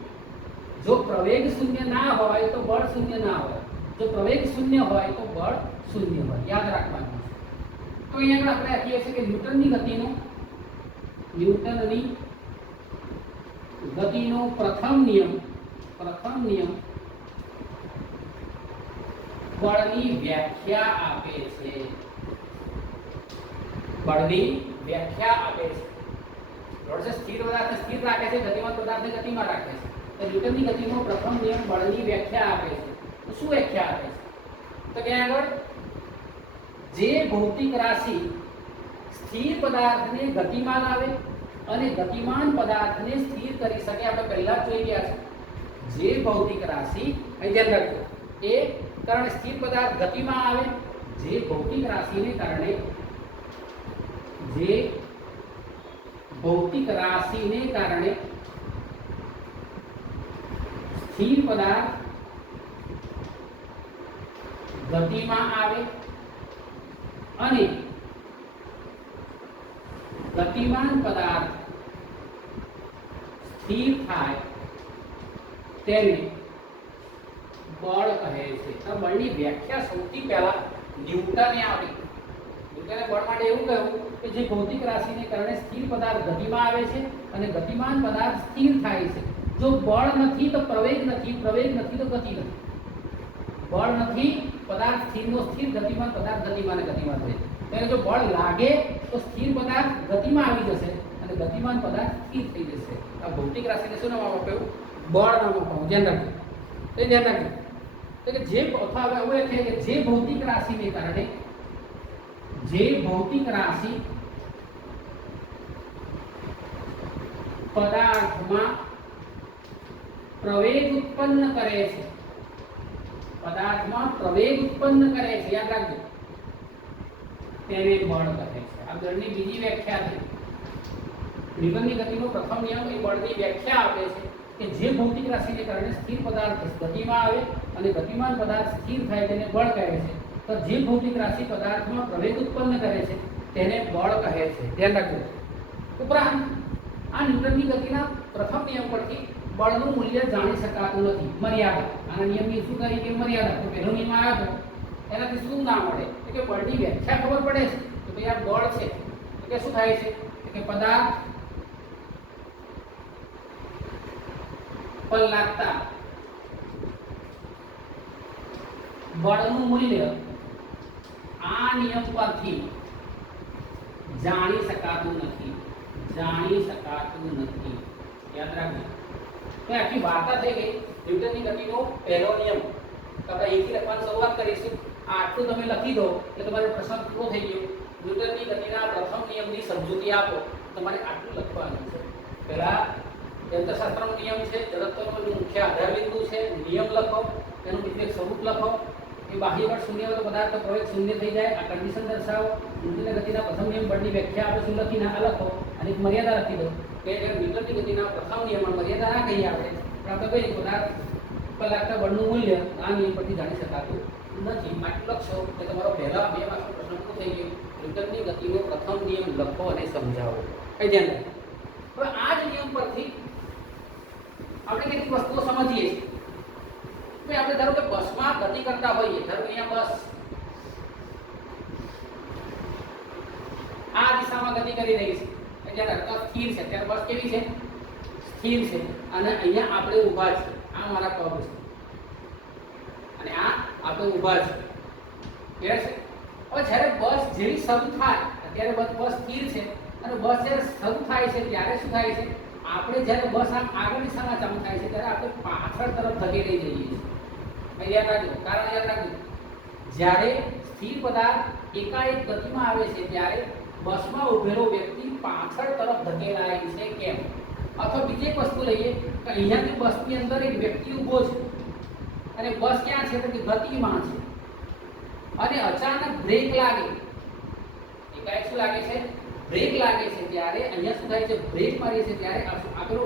જો પ્રવેગ શૂન્ય ના હોય તો બળ શૂન્ય ના હોય. જો પ્રવેગ શૂન્ય હોય તો બળ શૂન્ય હોય. યાદ રાખવાનું છે. તો અહીંયા આપણે કહીએ છીએ કે ન્યૂટનની ગતિનો પ્રથમ નિયમ બળની વ્યાખ્યા આપે છે. બળની વ્યાખ્યા આપે છે. બરાબર? સ્થિર પદાર્થને સ્થિર રાખે છે, ગતિમાન પદાર્થને ગતિમાં રાખે છે. તો ન્યૂટનની ગતિનો પ્રથમ નિયમ બળની વ્યાખ્યા આપે છે. તો શું વ્યાખ્યા આપે છે? તો કે આગળ જે ભૌતિક રાશિ સ્થિર પદાર્થને ગતિમાં લાવે અને ગતિમાન પદાર્થને સ્થિર કરી શકે, આપણે પહેલા જોઈ ગયા છે. જે ભૌતિક રાશિ અહીં ધ્યાન રાખજો એ કારણે સ્થિર પદાર્થ ગતિમાં આવે, જે ભૌતિક રાશિને કારણે જે ભૌતિક રાશિને કારણે સ્થિર પદાર્થ ગતિમાં આવે અને ગતિમાન પદાર્થ સ્થિર થાય તેને બળ કહે છે। તો બળની વ્યાખ્યા સૌથી પહેલા ન્યૂટને આપી। ન્યૂટને બળ માટે એવું કહ્યું કે જે ભૌતિક રાશિને કારણે સ્થિર પદાર્થ ગતિમાં આવે છે અને ગતિમાન પદાર્થ સ્થિર થાય છે। જો બળ નથી તો પ્રવેગ નથી, પ્રવેગ નથી તો ગતિ નથી। બળ નથી, પદાર્થ સ્થિરનો સ્થિર, ગતિમાન પદાર્થ ગતિમાન ગતિમાન થાય। ત્યારે જો બળ લાગે તો સ્થિર પદાર્થ ગતિમાં આવી જશે અને ગતિમાન પદાર્થ સ્થિર થઈ જશે। આ ભૌતિક રાશિને શું નામ આપ્યું? બળ નામ આપ્યું। ધ્યાન રાખજો, એ ધ્યાન રાખજો। તો કે જે અથવા હવે એવું છે કે જે ભૌતિક રાશિને કારણે જે ભૌતિક રાશિ પદાર્થમાં પ્રવેગ ઉત્પન્ન કરે છે, પદાર્થમાં પ્રવેગ ઉત્પન્ન કરે છે, યાદ રાખજો, તેને બળ કહે છે। આ બળની બીજી વ્યાખ્યા છે। ન્યૂટનની ગતિનો પ્રથમ નિયમ એ બળની વ્યાખ્યા આપે છે કે જે ભૌતિક રાશિને કારણે સ્થિર પદાર્થ ગતિમાં આવે અને ગતિમાન પદાર્થ સ્થિર થાય તેને બળ કહે છે। તો જે ભૌતિક રાશિ પદાર્થમાં પ્રવેગ ઉત્પન્ન કરે છે તેને બળ કહે છે। ધ્યાન રાખજો। ઉપરાંત આ ન્યૂટનની ગતિના પ્રથમ નિયમ પરથી બળનું મૂલ્ય જાણી શકાતું નથી, મર્યાદા। આના નિયમની શું કહી કે મર્યાદા। તો પહેલો નિયમ આવ્યો એનાથી શું ના મળે કે બળની વ્યાખ્યા ખબર પડે છે કે ભાઈ આ બળ છે કે શું થાય છે કે પદાર્થ પર લાગતા બળનું મૂલ્ય આ નિયમ પરથી જાણી શકાતું નથી, જાણી શકાતું નથી। યાદ રાખજો। તો આખી વાર્તા થઈ ગઈ ન્યૂટનની ગતિનો પહેલો નિયમ। તો આપણે અહીંથી લખવાની શરૂઆત કરીશું। આ આટલું તમે લખી દો એટલે તમારો પ્રશ્ન પૂરો થઈ ગયો। ન્યૂટનની ગતિના પ્રથમ નિયમની સમજૂતી આપો, તમારે આટલું લખવાનું છે। પહેલા યંત્રશાસ્ત્રનો નિયમ છે, જડત્વનો મુખ્ય આધાર બિંદુ છે, નિયમ લખો, તેનું વિશેષ સ્વરૂપ લખો, એ બાહ્ય બળ શૂન્ય હોય તો પદાર્થ પ્રવેગ શૂન્ય થઈ જાય, આ કન્ડિશન દર્શાવો। ન્યૂટનની ગતિના પ્રથમ નિયમ બળની વ્યાખ્યા આપણે શું લખીને આ લખો અને એક મર્યાદા લખી દો કે ન્યૂટનની ગતિના પ્રથમ નિયમમાં મર્યાદા ના કહીએ આપણે, પણ આપણે કહીએ પદાર્થ પર લાગતા બળનું મૂલ્ય આ નિયમ પરથી જાણી શકાતું નથી। આટલું લખશો કે તમારો પહેલા 2 માર્કનો પ્રશ્ન પૂરો થઈ ગયો। ન્યૂટનની ગતિનો પ્રથમ નિયમ લખો અને સમજાવો। કઈ ધ્યાન રાખો। હવે આ જ નિયમ પરથી આપણે કેટલીક વસ્તુઓ સમજીએ છીએ। તો આપણે ધારો કે બસમાં ગતિ કરતા હોઈએ, ધારો કે અહીંયા બસ આ દિશામાં ગતિ કરી રહી છે, એટલે રસ્તો સ્થિર છે, ત્યારે બસ કેવી છે? સ્થિર છે। અને અહીંયા આપણે ઊભા છે, આ મારા પગ છે અને આ આપણે ઊભા છે, ક્લિયર છે? હવે જ્યારે બસ જેવી શરૂ થાય ત્યારે બસ સ્થિર છે અને બસ જ્યારે શરૂ થાય છે ત્યારે શું થાય છે? આપણે જ્યારે બસ આમ આગળ દિશામાં ચાલુ થાય છે ત્યારે આપણે પાછળ તરફ ધકેલાઈ જઈએ છીએ। યાદ રાખજો, કારણ યાદ રાખજો, જ્યારે સ્થિર પદાર્થ એકાએક ગતિમાં આવે છે ત્યારે બસમાં ઊભેલો વ્યક્તિ પાછળ તરફ ધકેલાય છે, કેમ? અથવા બીજી એક વસ્તુ લઈએ કે અહીંયાથી બસની અંદર એક વ્યક્તિ ઊભો છે અને બસ ક્યાં છે? તો કે ગતિમાં છે અને અચાનક બ્રેક લાગે, એકાએક શું લાગે છે? બ્રેક લાગે છે, ત્યારે અહીંયા શું થાય છે? બ્રેક મારી છે ત્યારે આપણો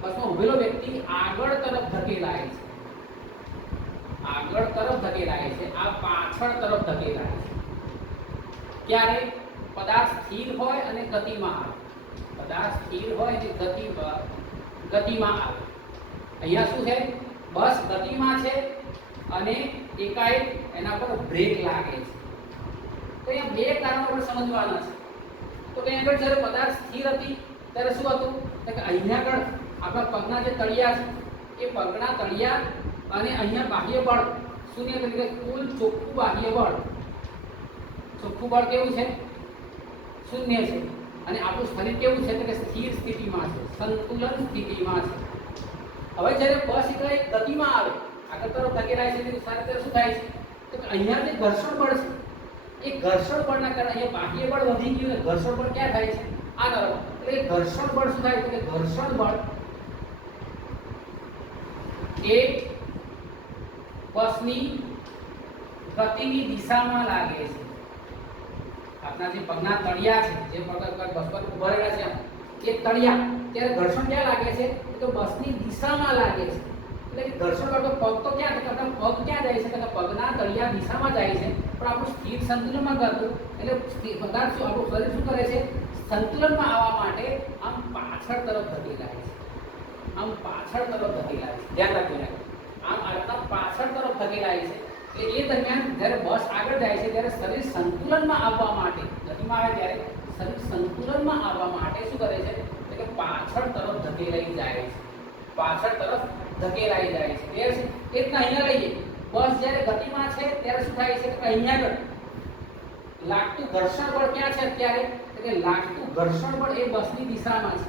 બસમાં ઊભેલો વ્યક્તિ આગળ તરફ ધકેલાય છે, આગળ તરફ ધકેલાય છે, આ પાછળ તરફ ધકેલાય છે। ક્યારે? પદાર્થ સ્થિર હોય અને ગતિમાં આવે, પદાર્થ સ્થિર હોય અને ગતિમાં આવે। અહીંયા શું છે? બસ ગતિમાં છે અને એકાએક એના પર બ્રેક લાગે છે। તો અહીંયા 2 કારણો આપણે સમજવાના છે। તો કે આગળ જ્યારે પદાર્થ સ્થિર હતી ત્યારે શું હતું? તો કે અહીંયા આગળ આપણા પગના જે તળિયા છે એ પગના તળિયા અને અહીંયા બાહ્ય બળ શૂન્ય તરીકે કુલ ચોખ્ખું બાહ્ય બળ, ચોખ્ખું બળ કેવું છે? શૂન્ય છે। અને આપણું શરીર કેવું છે? તો કે સ્થિર સ્થિતિમાં છે, સંતુલન સ્થિતિમાં છે। હવે જ્યારે બસ એક ગતિમાં આવે, આગળ તરફ ધકેલાય છે ત્યારે શું થાય છે? તો કે અહીંયા જે ઘર્ષણ બળ છે એ ઘર્ષણ બળના કારણે અહીંયા બાહ્ય બળ વધી ગયું અને ઘર્ષણ બળ ક્યાં થાય છે? આ તરફ। એટલે ઘર્ષણ બળ શું થાય? તો કે ઘર્ષણ બળ એ બસની ગતિની દિશામાં લાગે છે। આપણા જે પગના તળિયા છે, જે પગ પર બસ પર ઉભા રહેલા છે કે તળિયા, ત્યારે ઘર્ષણ ક્યાં લાગે છે તો બસની દિશામાં લાગે છે. એટલે કે ઘર્ષણ કરતો પગ તો ક્યાં છે, આપણા પગ ક્યાં જાય છે તો પગના તળિયા દિશામાં જાય છે, પણ આપણું સ્થિર સંતુલનમાં કરતું એટલે પદાર્થ શું આપણું શરીર શું કરે છે, સંતુલનમાં આવવા માટે આમ પાછળ તરફ ધકેલાય છે, આમ પાછળ તરફ ધકેલાય છે. ધ્યાન રાખજો, આમ આટલા પાછળ તરફ ધકેલાય છે. એટલે એ દરમિયાન જ્યારે બસ આગળ જાય છે ત્યારે શરીર સંતુલનમાં આવવા માટે, ગતિમાં આવે ત્યારે શરીર સંતુલનમાં આવવા માટે શું કરે છે કે પાછળ તરફ ધકેલાઈ જાય છે, પાછળ તરફ ધકેલાઈ જાય છે. ક્લિયર છે? એ રીતના અહીંયા લઈએ, બસ જ્યારે ગતિમાં છે ત્યારે શું થાય છે કે અહીંયા આગળ લાગતું ઘર્ષણ બળ ક્યાં છે અત્યારે, કે લાગતું ઘર્ષણ બળ એ બસની દિશામાં છે.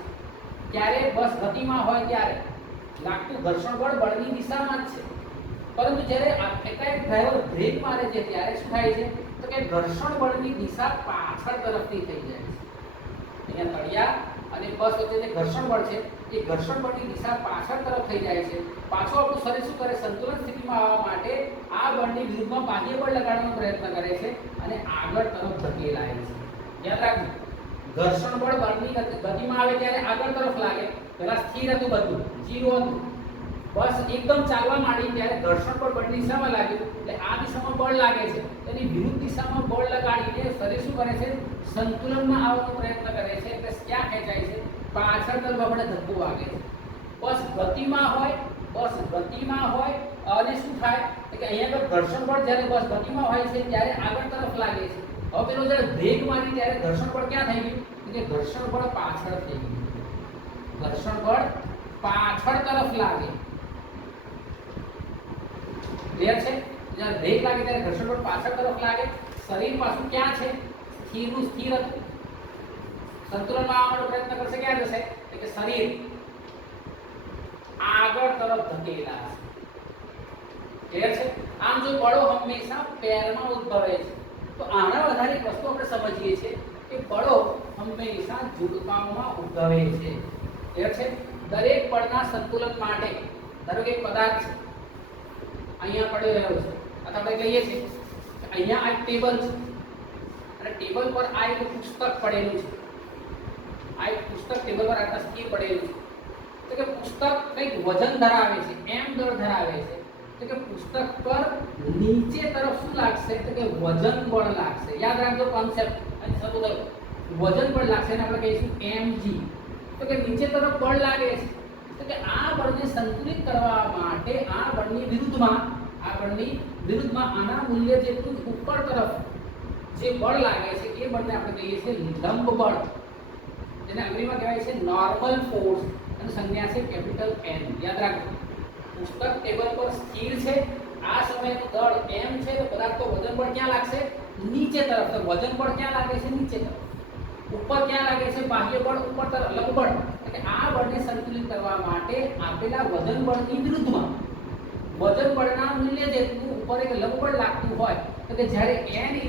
ત્યારે બસ ગતિમાં હોય ત્યારે લાગતું ઘર્ષણ બળ બળની દિશામાં જ છે, પરંતુ જ્યારે એકાએક ડ્રાઈવર બ્રેક મારે છે ત્યારે શું થાય છે તો કે ઘર્ષણ બળની દિશા પાછળ તરફથી થઈ જાય છે. અહીંયા તળિયા અને બસ વચ્ચે જે ઘર્ષણ બળ છે એ ઘર્ષણ બળની દિશા પાછળ તરફ થઈ જાય છે. પાછો આપણું શરીર શું કરે, સંતુલન સ્થિતિમાં આવવા માટે આ બળની વિરુદ્ધમાં બાહ્ય બળ લગાડવાનો પ્રયત્ન કરે છે અને આગળ તરફ ધકેલાય છે. યાદ રાખજો, ઘર્ષણ બળ બળની ગતિમાં આવે ત્યારે આગળ તરફ લાગે, પહેલા સ્થિર હતું બધું 0 હતું, બસ એકદમ ચાલવા માંડી ત્યારે ઘર્ષણ બળ બળની દિશામાં લાગ્યું, એટલે આ દિશામાં બળ લાગે છે, એની વિરુદ્ધ દિશામાં બળ લગાડીને શરીર શું કરે છે, સંતુલનમાં આવવાનો પ્રયત્ન કરે છે. એટલે ક્યાં ખેંચાય છે, પાછળ તરફ આપણે ધક્કો વાગે છે. બસ ગતિમાં હોય, બસ ગતિમાં હોય અને શું થાય કે અહીંયા આગળ ઘર્ષણ બળ જ્યારે બસ ગતિમાં હોય છે ત્યારે આગળ તરફ લાગે છે. હવે પેલો જ્યારે બ્રેક મારી ત્યારે ઘર્ષણ બળ ક્યાં થઈ ગયું, કે ઘર્ષણ બળ પાછળ થઈ ગયું, ઘર્ષણ બળ પાછળ તરફ લાગે. ક્લિયર છે? જ્યારે બ્રેક લાગે ત્યારે ઘર્ષણ બળ પાછળ તરફ લાગે, શરીર પાછું ક્યાં છે, સ્થિરનું સ્થિર હતું, સંતુલનમાં આવવાનો પ્રયત્ન કરશે, ક્યાં જશે કે શરીર આગળ તરફ ધકેલાશે. ક્લિયર છે? આમ જો બળો હંમેશા પેરમાં ઉદ્ભવે છે, તો આના વધારે એક વસ્તુ આપણે સમજીએ છીએ કે બળો હંમેશા જોડકાઓમાં ઉદ્ભવે છે. ક્લિયર છે? દરેક બળના સંતુલન માટે ધારો કે એક પદાર્થ છે અહીંયા પડી રહ્યો છે, આ આપણે કહીએ છીએ કે અહીંયા આ ટેબલ છે અને ટેબલ પર આ એક પુસ્તક પડેલું છે, આ એક પુસ્તક ટેબલ પર આટલા સ્થિર પડેલું છે, તો કે પુસ્તક કંઈક વજન ધરાવે છે, m દળ ધરાવે છે, તો કે પુસ્તક પર નીચે તરફ શું લાગશે તો કે વજન બળ લાગશે. યાદ રાખજો કોન્સેપ્ટ, અને સમજો વજન બળ લાગશે અને આપણે કહીશું mg. તો કે નીચે તરફ બળ લાગે છે, તો કે આ બળને સંતુલિત કરવા માટે આ બળની વિરુદ્ધમાં આના મૂલ્ય જેટલું ઉપર તરફ જે બળ લાગે છે એ બળને આપણે કહીએ છીએ લંબ બળ, જેને અંગ્રેજીમાં કહેવાય છે નોર્મલ ફોર્સ, અને સંજ્ઞા છે કેપિટલ N. યાદ રાખજો, પુસ્તક ટેબલ પર સ્થિર છે, આ સમયનું દળ m છે, તો પદાર્થ વજન બળ ક્યાં લાગશે, નીચે તરફ. તો વજન બળ ક્યાં લાગે છે, નીચે તરફ. ઉપર ક્યાં લાગે છે, બાહ્ય બળ ઉપર તરફ, લંબ બળ. એટલે આ બળને સંતુલિત કરવા માટે આપેલા વજન બળની વિરુદ્ધમાં વજન બળના મૂલ્ય જેટલું ઉપર એક લંબ બળ લાગતું હોય, તો કે જ્યારે n mg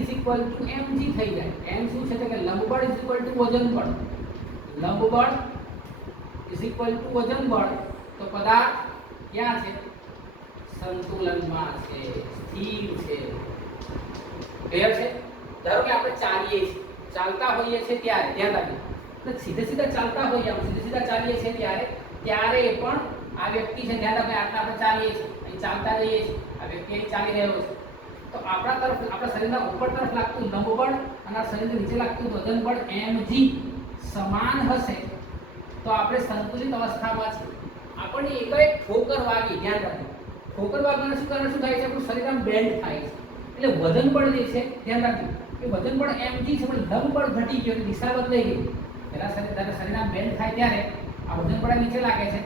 થઈ જાય, n શું છે કે લંબ બળ વજન બળ, લંબ બળ વજન બળ, તો પદાર્થ ક્યાં છે, સંતુલનમાં છે, સ્થિર છે. ક્લિયર છે? ધારો કે આપણે ચાલીએ છીએ, ચાલતા હોઈએ છીએ ત્યારે ધ્યાન રાખજો, સીધા ચાલતા હોઈએ, સીધા ચાલીએ છીએ ત્યારે પણ આ વ્યક્તિ છે, ધ્યાન રાખો, આટલા આપણે ચાલીએ છીએ, અહીં ચાલતા જઈએ છીએ, આ વ્યક્તિ અહીં ચાલી રહ્યો છે, તો આપણા તરફ આપણા શરીરના ઉપર તરફ લાગતું લંબ બળ અને આ શરીરની નીચે લાગતું વજન બળ mg સમાન હશે તો આપણે સંતુલિત અવસ્થામાં છે. આપણને એક ઠોકર વાગી, ધ્યાન રાખો, ઠોકર વાગવાના શું કારણ શું થાય છે, આપણું શરીર આમ બેન્ડ થાય છે, એટલે વજન બળ જે છે ધ્યાન રાખજો કે વજન બળ mg છે, પણ લંબ બળ ઘટી ગયું, દિશા બદલાઈ ગઈ. પહેલા શરીર આમ બેન્ડ થાય ત્યારે આ વજન બળ નીચે લાગે છે,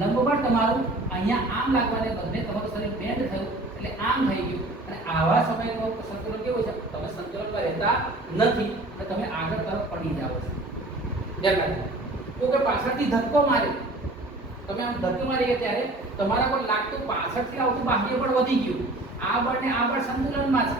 લંબ બળ તમારું અહીંયા આમ લાગવાને બદલે તમારું શરીર બેન્ડ થયું એટલે આમ થઈ ગયું, અને આવા સમયનો સંતુલન કેવું છે, તમે સંતુલનમાં રહેતા નથી અને તમે આગળ તરફ પડી જાઓ છો. ધ્યાન રાખજો, તો કે પાછળથી ધક્કો મારે, તમે આમ ધક્કો મારી ગયા ત્યારે તમારા પર લાગતું પાછળથી આવતું બાહ્ય બળ વધી ગયું, આ બળ ને આ બળ સંતુલનમાં છે,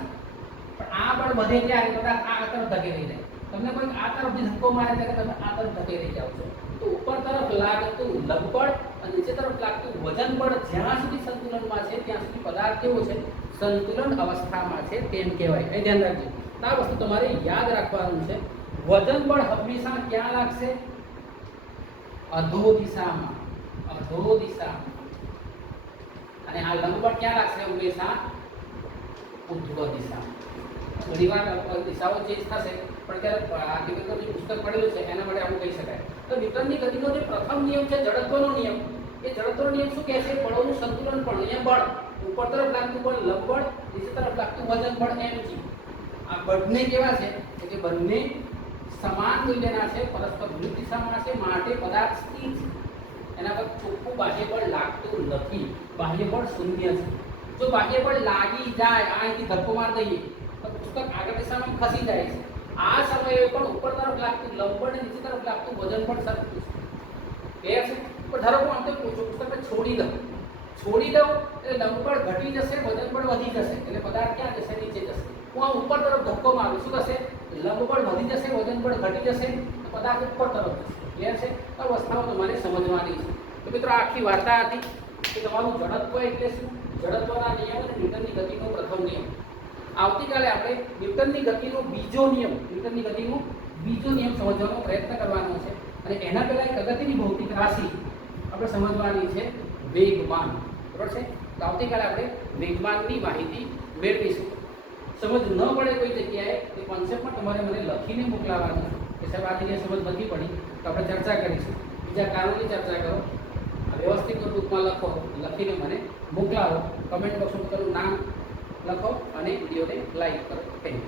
પણ આ બળ વધે ત્યારે કદાચ આ તરફ ધકેલી જાય, તમને કોઈ આ તરફથી ધક્કો મારે ત્યારે તમે આ તરફ ધકેલી જાઓ છો. તો ઉપર તરફ લાગતું લંબ બળ અને નીચે તરફ લાગતું વજન બળ જ્યાં સુધી સંતુલનમાં છે ત્યાં સુધી પદાર્થ કેવો છે, સંતુલન અવસ્થામાં છે તેમ કહેવાય. એ ધ્યાન રાખજો, આ વસ્તુ તમારે યાદ રાખવાનું છે. વજન બળ હંમેશા ક્યાં લાગશે, અધો દિશામાં, અધો દિશામાં. અને આ લંબબળ ક્યાં લાગશે? હંમેશા ઉધ્વ દિશામાં. ઘણીવાર દિશાઓ ચેન્જ થશે, પણ ત્યારે આ ન્યૂટનનું જે પુસ્તક પડેલું છે એના માટે આવું કહી શકાય. તો ન્યૂટનની ગતિનો જે પ્રથમ નિયમ છે જડત્વનો નિયમ, એ જડત્વનો નિયમ શું કહે છે? બળોનું સંતુલન. પણ અહીંયા બળ ઉપર તરફ લાગતું બળ લંબ બળ, નીચે તરફ લાગતું વજન બળ mg. આ બંને કેવા છે કે બંને સમાન મૂલ્યના છે, પરસ્પર વિરુદ્ધ દિશામાં છે, માટે પદાર્થ સ્થિર છે. એના પર ચોખ્ખું બાહ્ય બળ લાગતું નથી, બાહ્ય બળ શૂન્ય છે. જો બાહ્ય બળ લાગી જાય, અહીંથી ધક્કો માર દઈએ તો પુસ્તક આગળ દિશામાં ખસી જાય છે. આ સમયે પણ ઉપર તરફ લાગતું લંબ બળ અને નીચે તરફ લાગતું વજન બળ સરખું છે. ક્લિયર છે? પણ ધારો કે આમ તો પુસ્તકને છોડી દઉં એટલે લંબ બળ ઘટી જશે, વજન બળ વધી જશે, એટલે પદાર્થ ક્યાં જશે? નીચે જશે. હું આ ઉપર તરફ ધક્કો મારું, શું થશે? લંબ બળ વધી જશે, વજન બળ ઘટી જશે, પદાર્થ ઉપર તરફ જશે. ક્લિયર છે? આ વસ્તુઓ તમારે સમજવાની છે. તો મિત્રો આખી વાર્તા હતી કે તમારું જડત્વ એટલે શું, જડત્વના નિયમ અને ન્યૂટનની ગતિનો પ્રથમ નિયમ. આવતીકાલે આપણે ન્યૂટનની ગતિનો બીજો નિયમ સમજવાનો પ્રયત્ન કરવાનો છે. અને એના પહેલા એક અગત્યની ભૌતિક રાશિ આપણે સમજવાની છે, વેગમાન. બરાબર છે? તો આવતીકાલે આપણે વેગમાનની માહિતી મેળવીશું. સમજ ન પડે કોઈ જગ્યાએ એ કોન્સેપ્ટમાં તમારે મને લખીને મોકલાવવાનું કે સાહેબ આ જગ્યાએ સમજ નથી પડી, તો આપણે ચર્ચા કરીશું. બીજા કારણોની ચર્ચા કરો, વ્યવસ્થિત રૂપમાં લખો, લખીને મને મોકલાવો. કમેન્ટ બોક્સમાં તમારું નામ લખો અને વિડીયોને લાઈક કરો. Thank you.